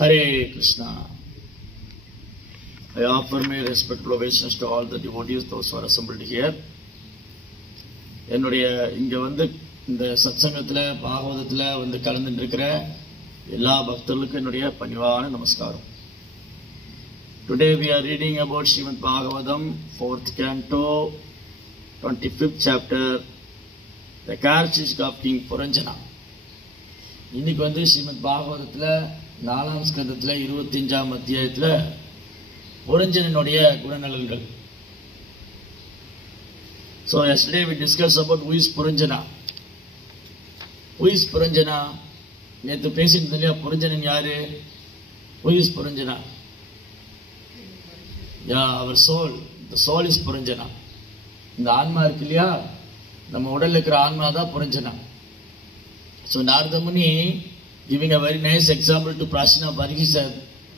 Hare Krishna. I offer my respectful obeisance to all the devotees, those who are assembled here. என்னுடைய இங்க வந்து இந்த சத்சங்கத்துல பாகவதத்துல வந்து கலந்துட்டு இருக்கிற எல்லா பக்தர்களுக்கும் என்னுடைய பணிவான நமஸ்காரம். Today we are reading about Srimad Bhagavatam, 4th canto, 25th chapter, the characteristic of King Puranjana. இன்னைக்கு வந்து ஸ்ரீமத் பாகவதத்துல 4ஆம் ஸ்கந்தத்துல 25ஆம் அத்தியாயத்துல புரஞ்சனனுடைய குணநலன்கள். So yesterday we discussed about who is Puranjana. Who is Puranjana? நேற்று பேசிட்டு இல்லையா புரஞ்சனன் யாரு? Who is Puranjana? Yeah, our soul. The soul is Puranjana. இந்த ஆன்மா இருக்கு இல்லையா, நம்ம உடல்ல இருக்கிற ஆன்மா தான் புரஞ்சனா. So Narada Muni giving a very nice example to Prashina Parikshita,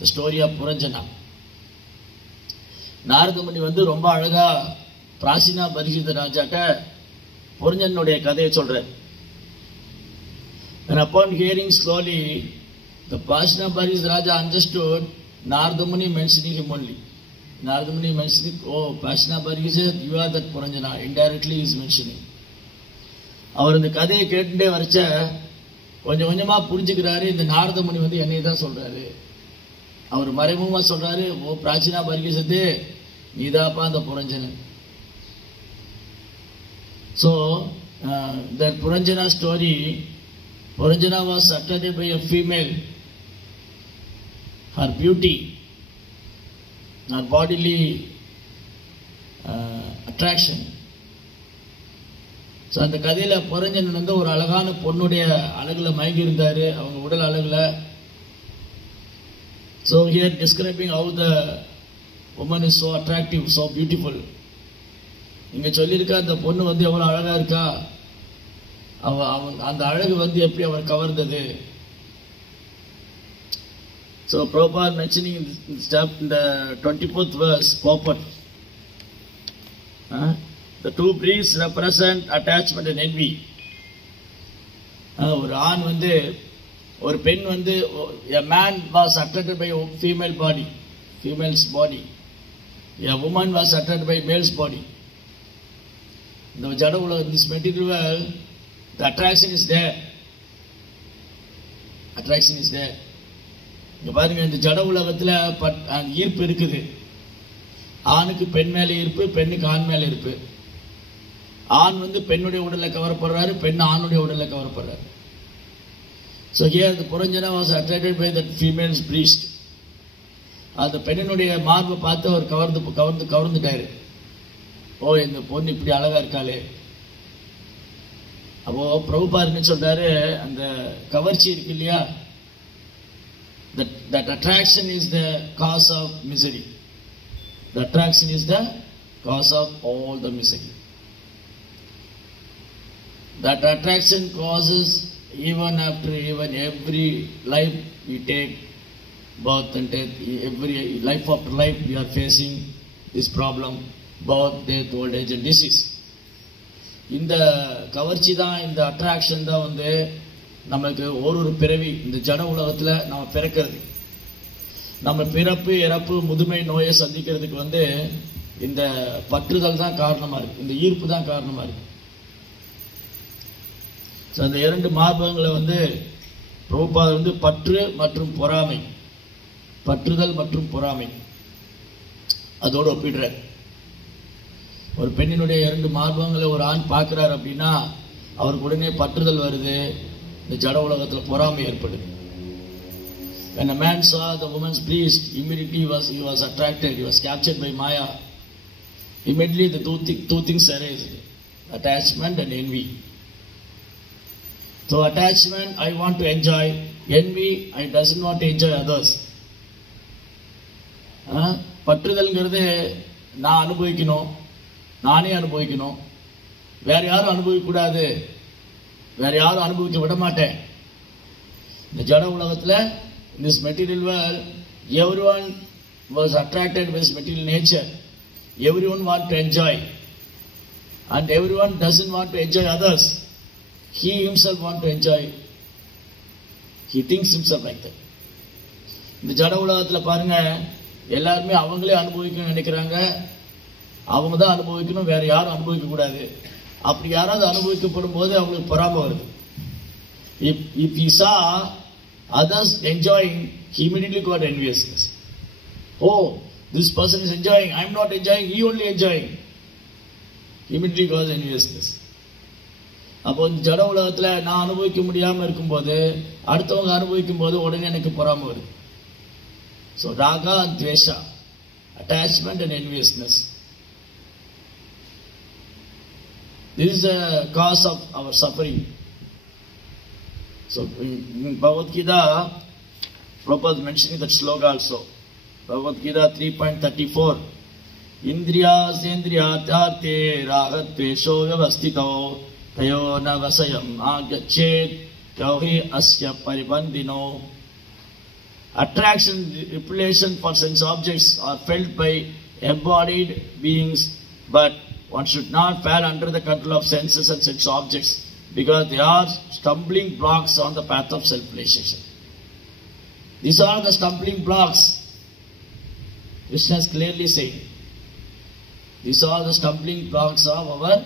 the story of Puranjana. Narada Muni வந்து ரொம்ப அழகா பிராசினா பரிகித ராஜாக்க புரஞ்சனுடைய கதையை சொல்றார். And upon hearing slowly, the Prashina Parikshita Raja understood Narada Muni mentioning him only. Narada Muni mentioning, oh, Prashina Parikshita, you are that Puranjana. Indirectly he is mentioning. அவர் இந்த கதையை கேட்டுட்டே வரைச்ச கொஞ்சம் கொஞ்சமா புரிஞ்சுக்கிறாரு, இந்த நாரத முனி வந்து என்னையை தான் சொல்றாரு. அவர் மறைமுகமா சொல்றாரு, ஓ பிராச்சீனா பரிகசத்து நீதாப்பா அந்த புரஞ்சனன். So that Puranjana story, Puranjana was attracted by a female. Her beauty, her bodily attraction. So அந்த கதையில் புரஞ்சனன் வந்து ஒரு அழகான பொண்ணுடைய அழகுல மயங்கி இருந்தாரு, அவங்க உடல் அழகுல. So here describing how the woman is so attractive, so beautiful. இங்க சொல்லியிருக்கா அந்த பொண்ணு வந்து எவ்வளவு அழகா இருக்கா, அந்த அழகு வந்து எப்படி அவர் கவர்ந்தது. So Prabhupada mentioning in the 24th verse, purport. The two breeds represent attachment and envy. ஒரு ஆண் வந்து ஒரு பெண் வந்து, a man was attracted by a female body, female's body. A woman was attracted by male's body. இந்த ஜட உலகம், this material world, the attraction is there. Attraction is there. இங்க பாருங்க, இந்த ஜட உலகத்துல ஈர்ப்பு இருக்குது. ஆணுக்கு பெண் மேல ஈர்ப்பு, பெண்ணுக்கு ஆண் மேல ஈர்ப்பு. ஆண் வந்து பெண்ணுடைய உடலை கவரப்படுறாரு, பெண் ஆணுடைய உடலை கவரப்படுறாரு. So here the Puranjana was attracted by that female's breast. அந்த பெண்ணினுடைய மார்பை பார்த்து அவர் கவர்ந்துட்டாரு. ஓ இந்த பொண்ணு இப்படி அழகா இருக்காளே. அப்போ பிரபுபார் என்ன சொல்றாரு, அந்த கவர்ச்சி இருக்கு இல்லையா, that attraction is the cause of misery. The attraction is the cause of all the misery. That attraction causes even after every life we take, birth and death, every life after life we are facing this problem, birth, death, old age and disease. இந்த கவர்ச்சி தான், இந்த அட்ராக்ஷன் தான் வந்து நமக்கு ஒரு பிறவி இந்த ஜட உலகத்துல நம்ம பிறக்கிறது. நம்ம பிறப்பு இறப்பு முதுமை நோயை சந்திக்கிறதுக்கு வந்து இந்த பற்றுதல் தான் காரணமா இருக்கு, இந்த ஈர்ப்பு தான் காரணமா இருக்கு. அந்த இரண்டு மார்பகங்களை வந்து பிரபுபாத வந்து பற்று மற்றும் பொறாமை, பற்றுதல் மற்றும் பொறாமை அதோடு ஒப்பிடுற. ஒரு பெண்ணினுடைய இரண்டு மார்பகங்களை ஒரு ஆண் பார்க்கிறார் அப்படின்னா அவருக்கு உடனே பற்றுதல் வருது, இந்த ஜட உலகத்துல பொறாமை ஏற்படுது. When a man saw the woman's breast, immediately he was attracted, he was captured by Maya. Immediately the two things arise, attachment and envy. So attachment, I want to enjoy. Envy, I doesn't want to enjoy others. பற்றுதல்ங்கிறது நான் அனுபவிக்கணும், நானே அனுபவிக்கணும், வேற யாரும் அனுபவிக்க கூடாது, வேற யாரும் அனுபவிக்க விட மாட்டேன். இந்த ஜட உலகத்துல, in this material world, everyone was attracted with material nature. Everyone want to enjoy, and everyone doesn't want to enjoy others. He himself want to enjoy. He thinks himself like that. இந்த ஜட உலகத்தில் பாருங்க, எல்லாருமே அவங்களே அனுபவிக்கணும்னு நினைக்கிறாங்க. அவங்க தான் அனுபவிக்கணும், வேற யாரும் அனுபவிக்க கூடாது. அப்படி யாராவது அனுபவிக்கப்படும் போது அவங்களுக்கு பொறாமை வருது. If he saw others enjoying, he immediately got enviousness. Oh, this person is enjoying, I am not enjoying, he only enjoying. He immediately got enviousness. அப்போ இந்த ஜட உலகத்தில் நான் அனுபவிக்க முடியாமல் இருக்கும்போது அடுத்தவங்க அனுபவிக்கும் போது உடனே எனக்கு பொறாமை வருது. ஸோ ராகா அண்ட் துவேஷா, attachment and enviousness. This is the cause of our suffering. So in Bhagavad Gita, Prabhupada is mentioning that sloka also. Bhagavad Gita 3.34. Indriyas indriyatarte ragatvesho vyavastito tayo navasayam agachet yahi asya paribandino. Attraction, repulsion for sense objects are felt by embodied beings, but one should not fall under the control of senses and sense objects because they are stumbling blocks on the path of self-realization. These are the stumbling blocks. Krishna is clearly saying, these are the stumbling blocks of our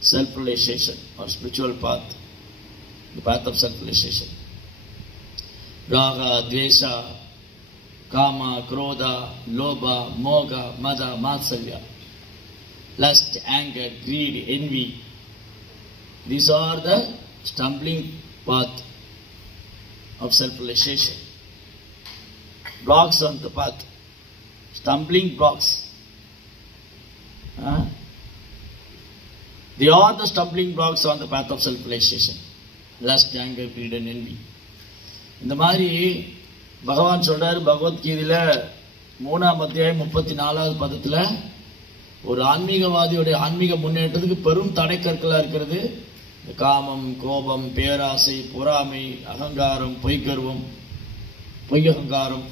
self-realization or spiritual path, the path of self-realization. Raga, Dvesha, Kama, Krodha, Lobha, Moga, Mada, Matsalya, lust, anger, greed, envy. These are the stumbling path of self-realization. Blocks on the path. Stumbling blocks. They are the stumbling blocks on the path of self-realization. Lust, anger, greed and envy. இந்த மாதிரி பகவான் சொல்றாரு பகவத்கீதையில 3ஆம் அத்தியாயம் 34வது பதத்துல, ஒரு ஆன்மீகவாதியுடைய ஆன்மீக முன்னேற்றத்துக்கு பெரும் தடைக்கற்களா இருக்கிறது காமம், கோபம், பேராசை, பொறாமை, அகங்காரம், பொய்கர்வம், பொய்யகங்காரம்.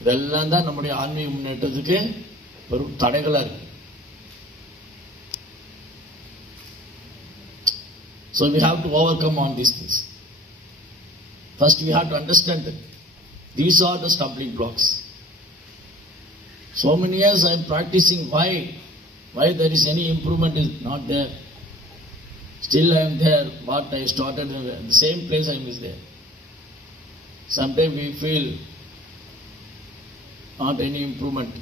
இதெல்லாம் தான் நம்முடைய ஆன்மீக முன்னேற்றத்துக்கு பெரும் தடைகளா இருக்கு. So we have to overcome on these things. First we have to understand that these are the stumbling blocks. So many years I am practicing, why there is any improvement is not there. Still I am there, what I started in the same place I was there. Sometimes we feel not any improvement.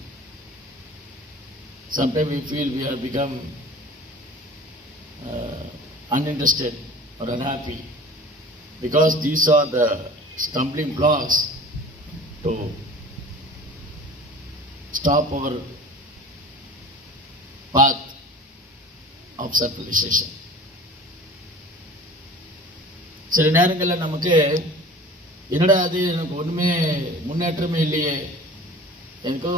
Sometimes we feel we have become uninterested or unhappy, because these are the stumbling blocks to stop our path of self-realization. சில நேரங்களில் நமக்கு என்னடா அது, எனக்கு ஒன்றுமே முன்னேற்றமே இல்லையே, எனக்கோ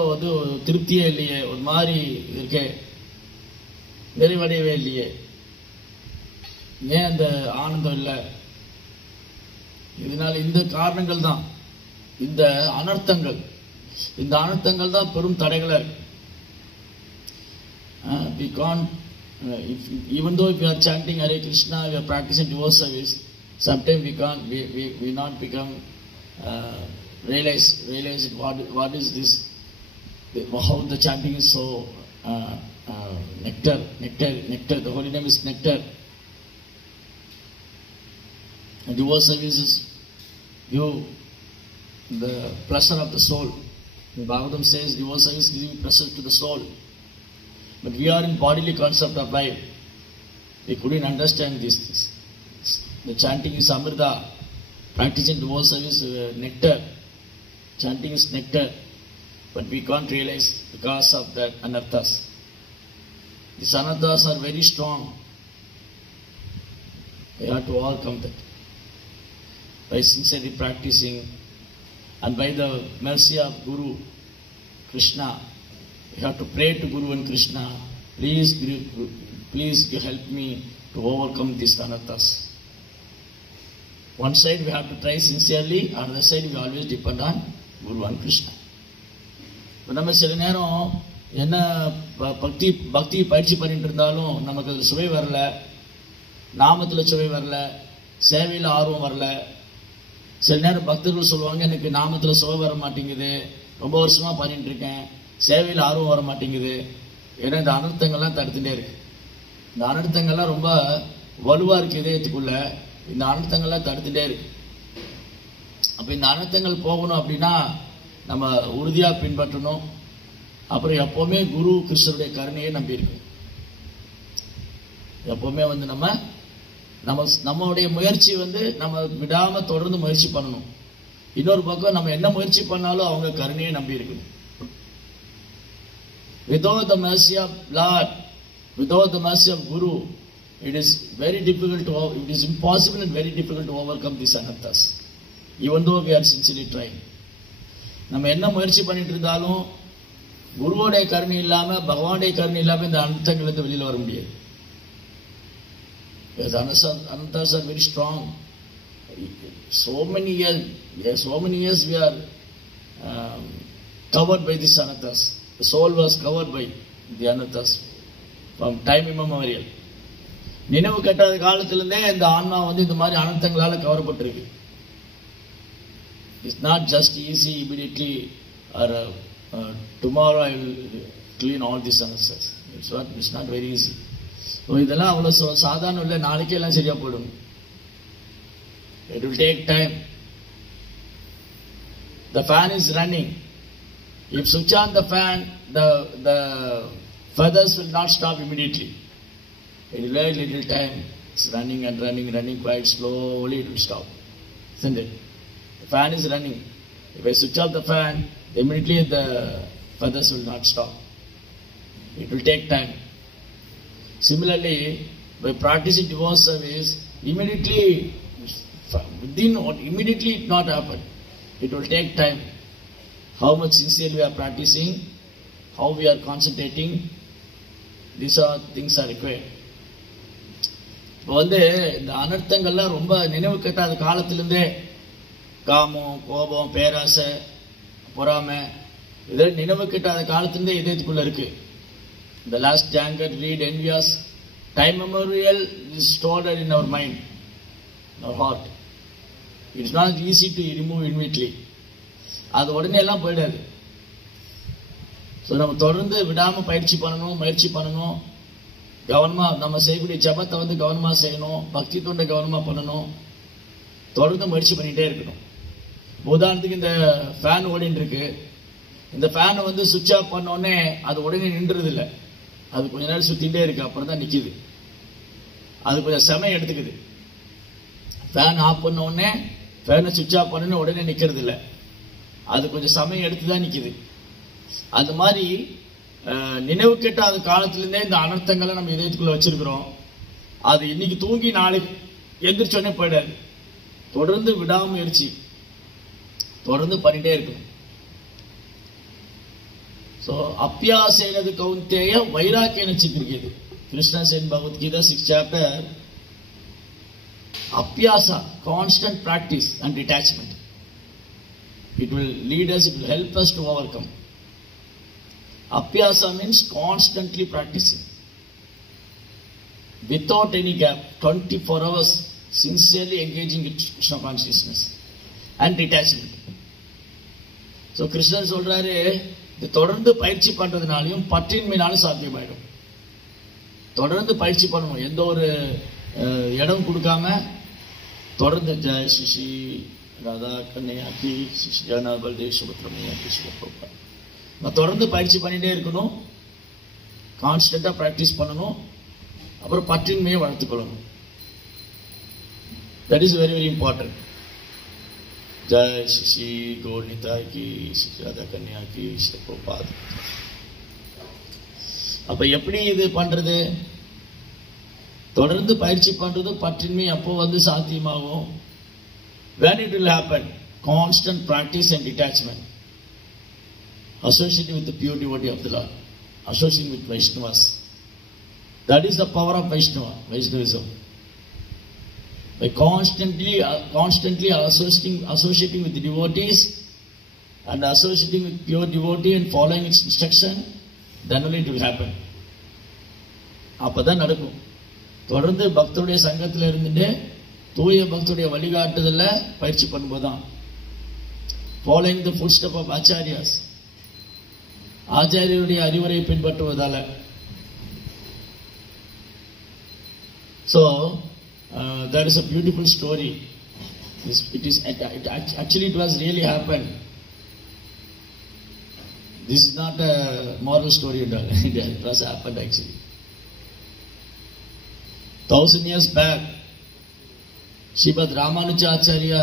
திருப்தியே இல்லையே, ஒரு மாதிரி இருக்கே, நிறைவடையவே இல்லையே, ஏன் அந்த ஆனந்தம் இல்லை? இதனால இந்த காரணங்கள் தான், இந்த அனர்த்தங்கள் தான் பெரும் தடைகளா இருக்கு. We can't, even though if we are chanting Hare Krishna, we are practicing devotional service, sometimes we can't, we not become realize what is this, how the chanting is so nectar. The holy name is nectar. And devotional services give the pleasure of the soul. The Bhagavatam says devotional service gives pleasure to the soul. But we are in bodily concept of life. We couldn't understand these things. The chanting is Amrita. Practicing devotional service is nectar. Chanting is nectar. But we can't realize because of that anarthas. These anarthas are very strong. We have to overcome that. By sincerely practicing and by the mercy of Guru Krishna, we have to pray to Guru and Krishna, please help me to overcome these anarthas. One side we have to try sincerely, another side we always depend on Guru and Krishna. இப்போ நம்ம சில நேரம் என்ன பக்தி பயிற்சி பண்ணிட்டு இருந்தாலும் நமக்கு அதில் சுவை வரல, நாமத்தில் சுவை வரல, சேவையில் ஆர்வம் வரல, சில நேரம் பக்தர்கள் சொல்லுவாங்க, எனக்கு நாமத்தில் சுகம் வர மாட்டேங்குது, ரொம்ப வருஷமாக பண்ணிட்டு இருக்கேன், சேவையில் ஆர்வம் வர மாட்டேங்குது. ஏன்னா இந்த அனர்த்தங்கள்லாம் தடுத்துட்டே இருக்கு. இந்த அனர்த்தங்கள்லாம் ரொம்ப வலுவாக இருக்கு இதயத்துக்குள்ள. இந்த அனர்த்தங்கள்லாம் தடுத்துட்டே இருக்கு. அப்போ இந்த அனர்த்தங்கள் போகணும் அப்படின்னா நம்ம உறுதியாக பின்பற்றணும். அப்புறம் எப்போவுமே குரு கிருஷ்ணருடைய கருணையை நம்பி இருக்கணும். எப்போவுமே நம்மளுடைய முயற்சி நம்ம விடாமல் தொடர்ந்து முயற்சி பண்ணணும். இன்னொரு பக்கம் நம்ம என்ன முயற்சி பண்ணாலும் அவங்க கருணையை நம்பி இருக்கணும். Without the mercy of Lord, without the mercy of Guru, it is impossible and very difficult to overcome these anarthas, even though we are sincerely trying. நம்ம என்ன முயற்சி பண்ணிட்டு இருந்தாலும் குருவோடைய கருணை இல்லாம, பகவானுடைய கருணை இல்லாம இந்த அனர்த்தங்களுக்கு வெளியில் வர முடியாது. Anarthas are very strong. So many years we are covered by these anarthas. The soul was covered by the anarthas from time immemorial. நினைவு கட்டாத காலத்திலிருந்தே இந்த ஆன்மா இந்த மாதிரி அனர்த்தங்களால கவரப்பட்டிருக்கு. It's not just easy immediately or tomorrow I will clean all these anarthas. It's not very easy. இதெல்லாம் அவ்வளவு சாதாரணம் இல்லை. நாளைக்கே எல்லாம் சரியா போயிடும். It will take time. The fan is running. If switch on the fan, the feathers will not stop immediately. It will take little time. It's running and running quite slowly. It will stop. Isn't it? The fan is running. If I switch off the fan, immediately the feathers will not stop. It will take time. Similarly, by practicing divorce service, immediately it not happen. It will take time. How much sincerely we are practicing, how we are concentrating, these are things are required. இப்போ இந்த அனர்த்தங்கள்லாம் ரொம்ப நினைவு கட்டாத காலத்திலிருந்தே காமம், கோபம், பேராசை, பொறாமை, இதெல்லாம் நினைவு கட்டாத காலத்திலிருந்தே இதயத்துக்குள்ள இருக்கு. The last anger, greed, envious, time memorial is stored in our mind, in our heart. It is not easy to remove immediately. அது உடனே எல்லாம் போயிடாது. ஸோ நம்ம தொடர்ந்து விடாமல் முயற்சி பண்ணணும். கவனமாக நம்ம செய்யக்கூடிய ஜபத்தை கவனமாக செய்யணும். பக்தி தொண்டை கவனமாக பண்ணணும். தொடர்ந்து முயற்சி பண்ணிகிட்டே இருக்கணும். உதாரணத்துக்கு இந்த ஃபேன் ஓடின்னு இருக்கு. இந்த ஃபேனை சுவிட்ச் ஆஃப் பண்ணோடனே அது உடனே நின்றுறது இல்லை. அது கொஞ்ச நேரம் சுற்றிகிட்டே இருக்கு, அப்புறம் தான் நிற்கிது. அது கொஞ்சம் சமயம் எடுத்துக்குது. ஃபேன் ஆஃப் பண்ண உடனே, ஃபேனை சுவிட்ச் ஆஃப் பண்ணோடனே உடனே நிற்கிறது இல்லை. அது கொஞ்சம் சமயம் எடுத்து தான் நிற்கிது. அந்த மாதிரி நினைவு கெட்டாத காலத்திலேருந்தே இந்த அனர்த்தங்களை நம்ம இதயத்துக்குள்ள வச்சிருக்கிறோம். அது இன்னைக்கு தூங்கி நாளைக்கு எந்திரிச்சோடனே போயிடாது. தொடர்ந்து விடாமுயற்சி தொடர்ந்து பண்ணிட்டே இருக்கணும். ஸோ அப்பியாசேனது கௌந்தேய வைராக்கியன சிக்கிருக்கிறது. Krishna said in Bhagavad Gita 6th chapter, Apyasa, constant practice and detachment. It will lead us, it will help us to overcome. Apyasa means constantly practicing. Without any gap, 24 hours, sincerely engaging with Krishna consciousness and detachment. So Krishna சொல்றாரு, இது தொடர்ந்து பயிற்சி பண்றதுனாலையும் பற்றின்மையினாலும் சாத்தியமாயிடும். தொடர்ந்து பயிற்சி பண்ணணும். எந்த ஒரு இடம் கொடுக்காம தொடர்ந்து ஜெய ஸ்ரீ ராதா கன்னியாக்கி ஸ்ரீ ஜனா பல்தேவ் சுபத்ரமையா கிருஷ்ண தொடர்ந்து பயிற்சி பண்ணிட்டே இருக்கணும். கான்ஸ்டன்டா பிராக்டிஸ் பண்ணணும். அப்புறம் பற்றின்மையை வளர்த்துக்கொள்ளணும். That is very very important. ஜெய ஸ்ரீ கௌர்நிதாய்க்கு ஸ்ரீ ராதா கன்னியாக்கி ஸ்ரீ பிரபாத். அப்ப எப்படி இது பண்றது? தொடர்ந்து பயிற்சி பண்றது பற்றின்மை அப்போ சாத்தியமாகும். When it will happen? Constant practice and detachment. Associating with the pure devotee of the Lord. Associating with Vaishnavas. That is the power of Vaishnavism. By constantly associating with the devotees and associating with pure devotee and following its instruction, then only it will happen. அப்பதான் நடக்கும். தொடர்ந்து பக்தருடைய சங்கத்தில் இருந்துட்டு தூய பக்தருடைய வழிகாட்டுதல்ல பயிற்சி பண்ணும்போதுதான். Following the footstep of acharyas, ஆச்சாரியருடைய அறிவுரை பின்பற்றுவதால. So that is a beautiful story. Actually it was really happened. This is not a moral story at all. It was happened actually. 1000 years back, Srimad Ramanuja Acharya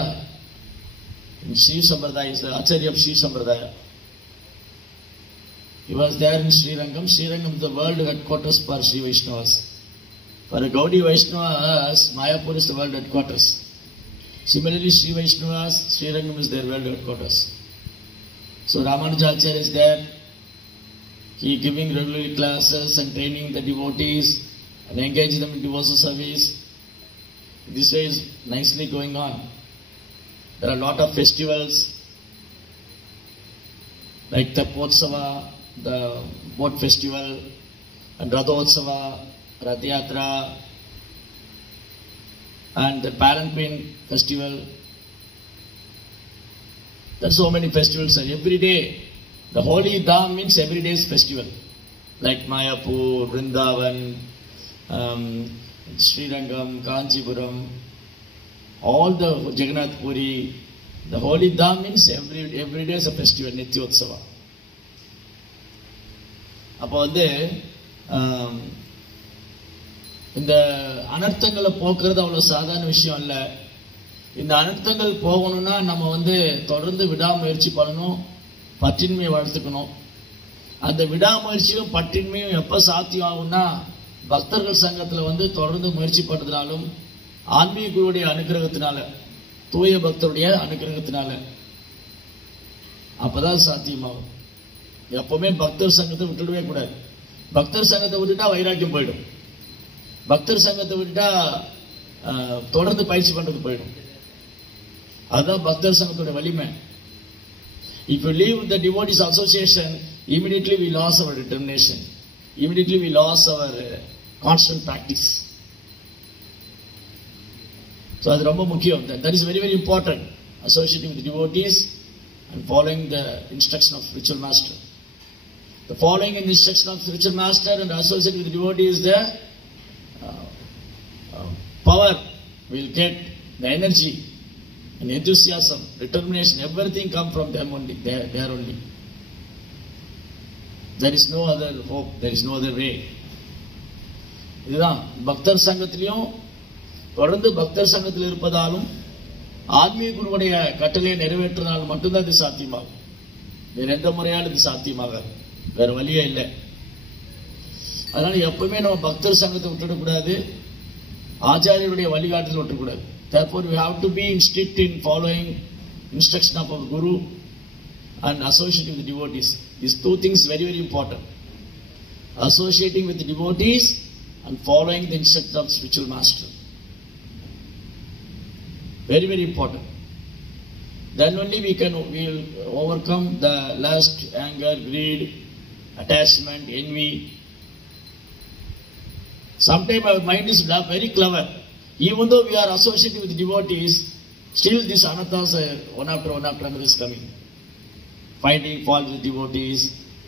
in Sri Sampradaya is the Acharya of Sri Sampradaya. He was there in Sri Rangam. Sri Rangam is the world headquarters for Sri Vaishnavas. For the Gaudiya Vaishnavas, Mayapur is the world headquarters. Similarly, Sri Vaishnavas, Sri Rangam is their world headquarters. So Ramanuja Acharya is there. He giving regular classes and training the devotees and engaging them in devotional service. This way is nicely going on. There are a lot of festivals like the Potsava, the boat festival, and Radhotsava, Radhyatra, and the Palanquin festival. There are so many festivals, and every day, the holy dham means every day is festival. Like Mayapur, Vrindavan, Sri Rangam, Kanchipuram, all the Jagannath Puri, the holy dham means every day is a festival, Nityotsava. அப்போ வந்து இந்த அனர்த்தங்களை போக்குறது அவ்வளோ சாதாரண விஷயம் இல்லை. இந்த அனர்த்தங்கள் போகணும்னா நம்ம வந்து தொடர்ந்து விடாமுயற்சி பண்ணணும், பற்றின்மையை வளர்த்துக்கணும். அந்த விடாமுயற்சியும் பற்றின்மையும் எப்போ சாத்தியம் ஆகும்னா பக்தர்கள் சங்கத்தில் வந்து தொடர்ந்து முயற்சி பண்ணுறதுனாலும் ஆன்மீக குருவுடைய அனுகிரகத்தினால, தூய பக்தருடைய அனுகிரகத்தினால அப்பதான் சாத்தியமாகும். எப்பவுமே பக்தர் சங்கத்தை விட்டுடவே கூடாது. பக்தர் சங்கத்தை விட்டுட்டா வைராக்கியம் போயிடும். பக்தர் சங்கத்தை விட்டுட்டா தொடர்ந்து பயிற்சி பண்றது போயிடும். அதுதான் பக்தர் சங்கத்தோட வலிமை. If you leave the devotees association, immediately we lost our determination. Immediately we lost our constant practice. So அது ரொம்ப முக்கியம். That is very, very important. Associating with the devotees and following the instruction of spiritual master. The following the instruction of spiritual master and associating with the devotee is the power. We'll get the energy and enthusiasm, determination, everything come from them only. They are only. There is no other hope. There is no other way. இதுதான் பக்தர் சங்கத்திலையும் தொடர்ந்து பக்தர் சங்கத்தில் இருப்பதாலும் ஆன்மீக குருவுடைய கட்டளையை நிறைவேற்றினால் மட்டும்தான் இது சாத்தியமாகும். வேற எந்த முறையாலும் இது சாத்தியமாகாது. வேற வழியே இல்லை. அதனால எப்பவுமே நம்ம பக்தர் சங்கத்தை விட்டுடக்கூடாது, ஆச்சாரியருடைய வழிகாட்டுதல் விட்டுக்கூடாது. Therefore we have to be strict in following instruction of our guru and associating with the devotees. These two things very, very important. Associating with the devotees and following the instruction of spiritual master. Very, very important. Then only we will overcome the lust, anger, greed, attachment, envy. Sometimes our mind is very clever. Even though we are associated with devotees, still these anarthas one after another is coming. Finding fault with devotees,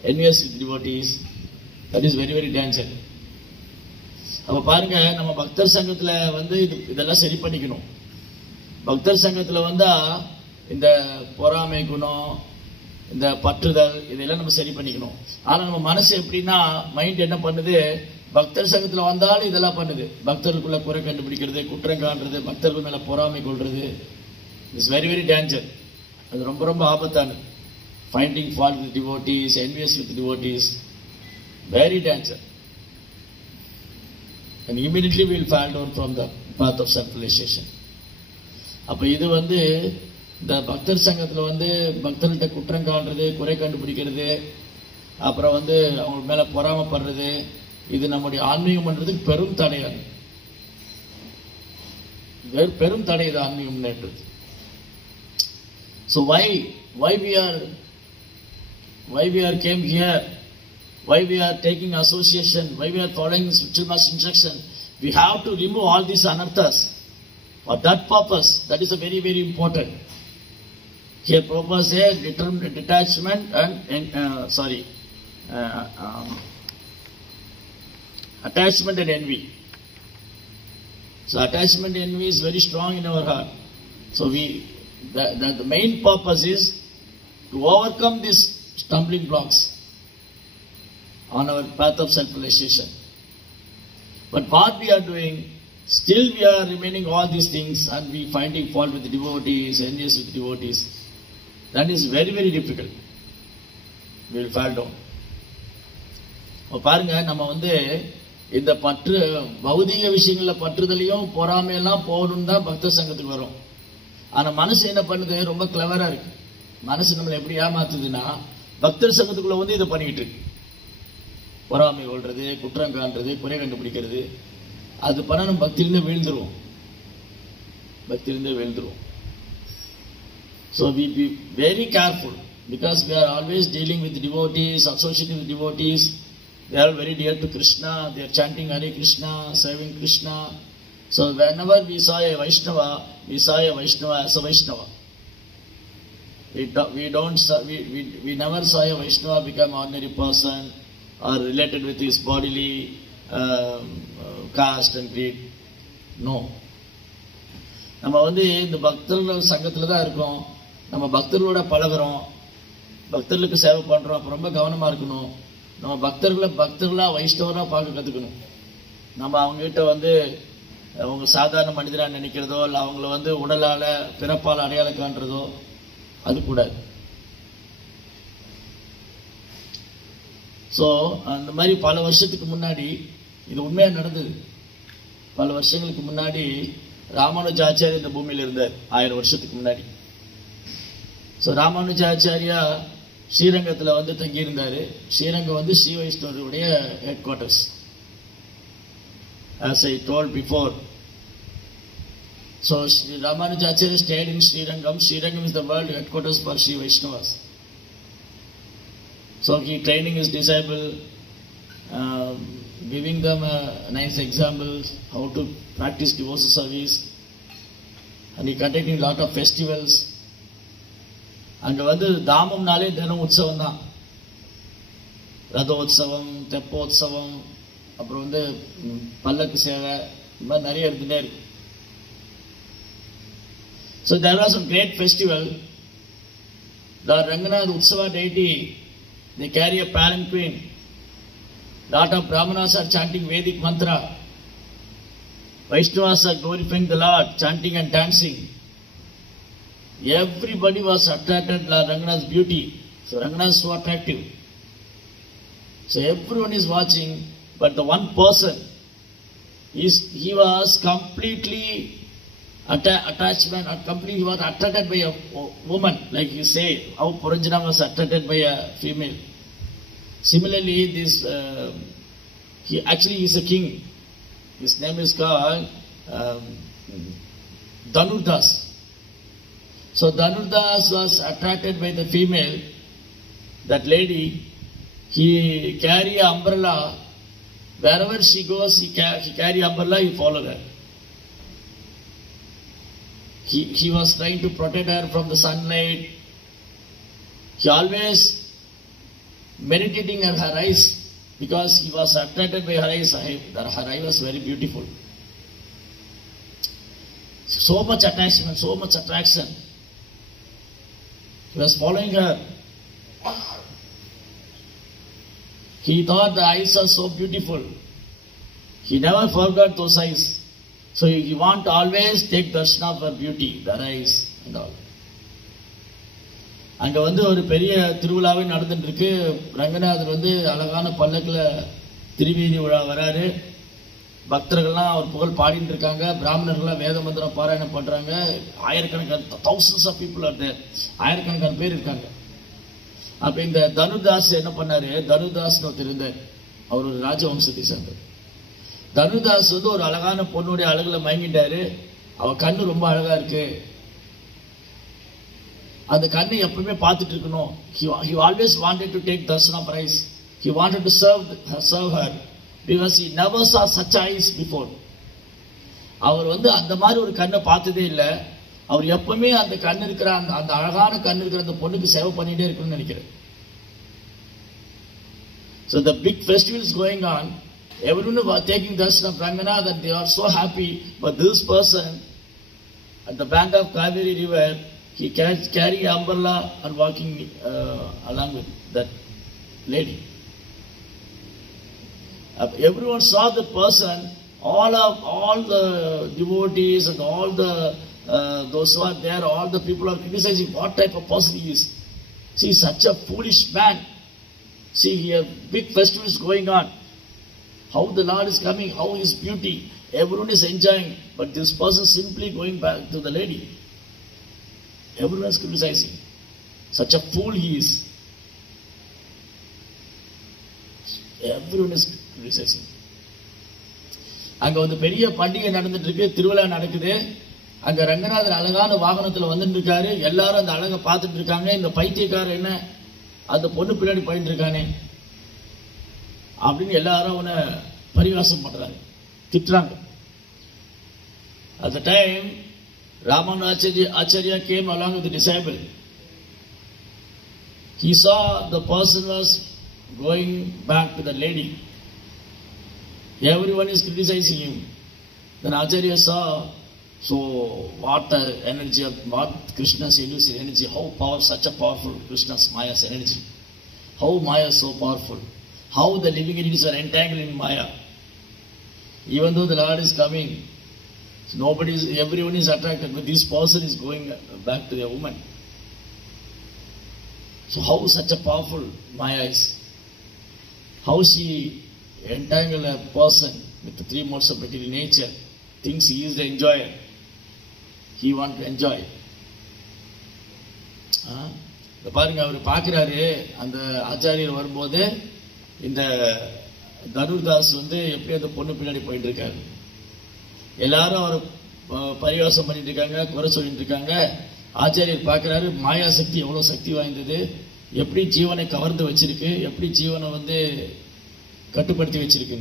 envious with devotees. That is very, very dangerous. அப்ப பாருங்க, நம்ம பக்தர் சங்கத்துல வந்து இதெல்லாம் சரி பண்ணிக்கணும். பக்தர் சங்கத்துல வந்தா இந்த பொறாமை குணம், இந்த பற்றுதல், இதெல்லாம் நம்ம சரி பண்ணிக்கணும். ஆனா நம்ம மனசு எப்படின்னா, மைண்ட் என்ன பண்ணுது, பக்தர் சங்கத்துல வந்தாலும் இதெல்லாம் பண்ணுது. பக்தர்களுக்குள்ள குறை கண்டுபிடிக்கிறது, குற்றம் காண்றது, பக்தர்கள் மேல பொறாமை கொள்றது. It's very, very danger. அது ரொம்ப ரொம்ப ஆபத்தானது. Finding fault with devotees, envious with devotees, very danger. And immediately we will fall down from the path of self-realization. அப்ப இது வந்து இந்த பக்தர் சங்கத்துல வந்து பக்தர்கள்ட்ட குற்றம் காண்றது, குறை கண்டுபிடிக்கிறது, அப்புறம் வந்து அவங்க மேல பொறாமப்படுறது, இது நம்முடைய ஆன்மீகம் பண்றதுக்கு பெரும் தடையாது. பெரும் தடை இது ஆன்மீகம் என்றது. So why we are came here, why we are taking association, why we are following spiritual master instruction? We have to remove all these anarthas. or that purpose. That is a very, very important. Here Prabhupada says detachment and attachment and envy. So attachment and envy is very strong in our heart. So the main purpose is to overcome these stumbling blocks on our path of self-realization. But what we are doing, still we are remaining all these things and we finding fault with the devotees, envious with the devotees. That is very, very difficult. We will fall down. பாருங்க, நம்ம இந்த பற்று பௌதிக விஷயங்கள பற்றுதலையும் பொறாமையெல்லாம் போகணும் தான் பக்த சங்கத்துக்கு வரும். ஆனா மனசு என்ன பண்ணுது, ரொம்ப கிளவரா இருக்கு. மனசு நம்மளை எப்படி ஏமாத்துதுன்னா, பக்தர் சங்கத்துக்குள்ள இதை பண்ணிக்கிட்டு இருக்கு. பொறாமை கொள்றது, குற்றம் காண்றது, குறை கண்டுபிடிக்கிறது. அது பண்ண நம்ம பக்தியிலிருந்து வீழ்ந்துருவோம். So we be very careful, because we are always dealing with devotees, associating with devotees. They are very dear to Krishna. They are chanting Hare Krishna, serving Krishna. So whenever we saw a Vaishnava, we saw a Vaishnava as a Vaishnava. We never saw a Vaishnava become ordinary person or related with his bodily caste and creed. No. நம்ம இந்த பக்தர்கள் சங்கத்துல தான் இருக்கோம். நம்ம பக்தர்களோட பழகுறோம், பக்தர்களுக்கு சேவை பண்றோம். அப்ப ரொம்ப கவனமா இருக்கணும். நம்ம பக்தர்களா வைஷ்ணவரா பார்க்க கத்துக்கணும். நம்ம அவங்க கிட்ட அவங்க சாதாரண மனிதரா நினைக்கிறதோ இல்ல அவங்கள உடலால பிறப்பால அடையாளம் காண்றதோ அது கூடாது. ஸோ அந்த மாதிரி பல வருஷத்துக்கு முன்னாடி இது உண்மையா நடந்தது. பல வருஷங்களுக்கு முன்னாடி ராமானுஜாச்சாரியா இந்த பூமியில இருந்தார், 1000 வருஷத்துக்கு முன்னாடி. ஸோ ராமானுஜாச்சாரியா ஸ்ரீரங்கத்தில் தங்கியிருந்தாரு. ஸ்ரீரங்கம் ஸ்ரீ வைஷ்ணவருடைய headquarters. As I told before, so Ramanujacharya stayed in Srirangam. Srirangam is the world headquarters for Sri Vaishnavas. So he training his disciples, giving them nice examples how to practice devotional service, and he conducting a lot of festivals. அங்க தாமம்னாலே தினம் உற்சவம் தான். ரதோத்சவம், தெப்போத்சவம், அப்புறம் பல்லக்கு சேவை, இந்த மாதிரி நிறைய இருந்துட்டே இருக்கு. So there was a great festival. The Ranganath Utsava deity, they carry a palanquin. Lot of Brahmanas are chanting Vedic mantra. Vaishnavas are glorifying the Lord, chanting and dancing. Everybody was attracted by Ranganath's beauty. So Ranganath is so attractive. So everyone is watching. But the one person, he was completely he was attracted by a woman, like you say, how Puranjana was attracted by a female. Similarly, he is a king. His name is called Dhanurdas. So Dhanurdas was attracted by the female, that lady. He carry an umbrella. Wherever she goes, he carry umbrella, he follow her. He was trying to protect her from the sunlight. He always meditating at her eyes, because he was attracted by her eyes. Her eye was very beautiful. So much attachment, so much attraction. He was following her. He thought the eyes are so beautiful. He never forgot those eyes. So he want to always take darshan of her beauty, their eyes and all. அங்க ஒரு பெரிய திருவிழாவே நடந்துட்டு இருக்கு. ரங்கநாதர் அழகான பல்லக்குல திருவீதி விழா வராரு. பக்தர்கள்லாம் அவர் புகழ் பாடிட்டு இருக்காங்க. பிராமணர்கள்லாம் வேத மந்திரம் பாராயணம் பண்றாங்க. ஆயிரக்கணக்கான thousands of people are there. ஆயிரக்கணக்கான பேர் இருக்காங்க. அப்ப இந்த தனுதாஸ் என்ன பண்ணாரு, தனுதாஸ் ஒருத்தர் இருந்தார். அவர் ஒரு ராஜவம்சத்தை சேர்ந்தார். தனுதாஸ் ஒரு அழகான பொண்ணுடைய அழகுல மயங்கிட்டாரு. அவ கண்ணு ரொம்ப அழகா இருக்கு, அந்த கண்ணை எப்பவுமே பார்த்துட்டு இருக்கணும். He always wanted to take darshan of eyes. He wanted to serve her because he never saw such eyes before. அவர் வந்து அந்த மாதிரி ஒரு கண்ணை பார்த்ததே இல்லை. அவர் எப்பவுமே அந்த கண் இருக்கிற அந்த அழகான கண் இருக்கிற அந்த பொண்ணுக்கு சேவை பண்ணிட்டே இருக்கணும்னு நினைக்கிறேன். So the big festival is going on. Everyone was taking darshan of Ranganath and they are so happy. But this person at the bank of Kaveri river, he carry umbrella and walking along with that lady. Everyone saw the person. All the devotees and all the those who are there, all the people are criticizing what type of person he is. See, such a foolish man. See, here big festival is going on. How the Lord is coming, how his beauty, everyone is enjoying, but this person simply going back to the lady. Everyone is criticizing. Such a fool he is. Everyone is criticizing. அங்க வந்து பெரிய பண்டிகை நடந்துட்டு இருக்கு, திருவிழா நடக்குது. அங்க ரங்கநாதர் அழகான வாகனத்துல வந்துட்டு இருக்காரு. எல்லாரும் அந்த அழகை பார்த்துட்டு இருக்காங்க. இந்த பைத்தியக்காரர் என்ன அந்த பொண்ணு பின்னாடி போயிட்டு இருக்கானே அப்படின்னு எல்லாரும் அவனை பரிகாசம் பண்றாங்க, திட்டுறாங்க. At the time, Ramanacharya came along with the disciple. He saw the person was going back to the lady. Everyone is criticizing him. Then Acharya saw, so what the energy of what Krishna's elusive energy, how such a powerful Krishna's Maya's energy. How Maya is so powerful. How the living entities are entangled in Maya. Even though the Lord is coming, so everyone is attracted, but this person is going back to the woman. So how such a powerful Maya is. How she entangle a person with the three modes of material nature, thinks he is the enjoyer. He wants to enjoy. பாருங்க, அவர் பார்க்கிறாரு அந்த ஆச்சாரியர் வரும்போது இந்த தனுர்தாஸ் வந்து எப்படி அந்த பொண்ணு பின்னாடி போயிட்டு இருக்காரு. எல்லாரும் அவர் பரிகாசம் பண்ணிட்டு இருக்காங்க, குறை சொல்லிட்டு இருக்காங்க. ஆச்சாரியர் பார்க்கிறாரு, மாயா சக்தி எவ்வளவு சக்தி வாய்ந்தது, எப்படி ஜீவனை கவர்ந்து வச்சிருக்கு, எப்படி ஜீவனை வந்து கட்டுப்படுத்தி வச்சிருக்கு.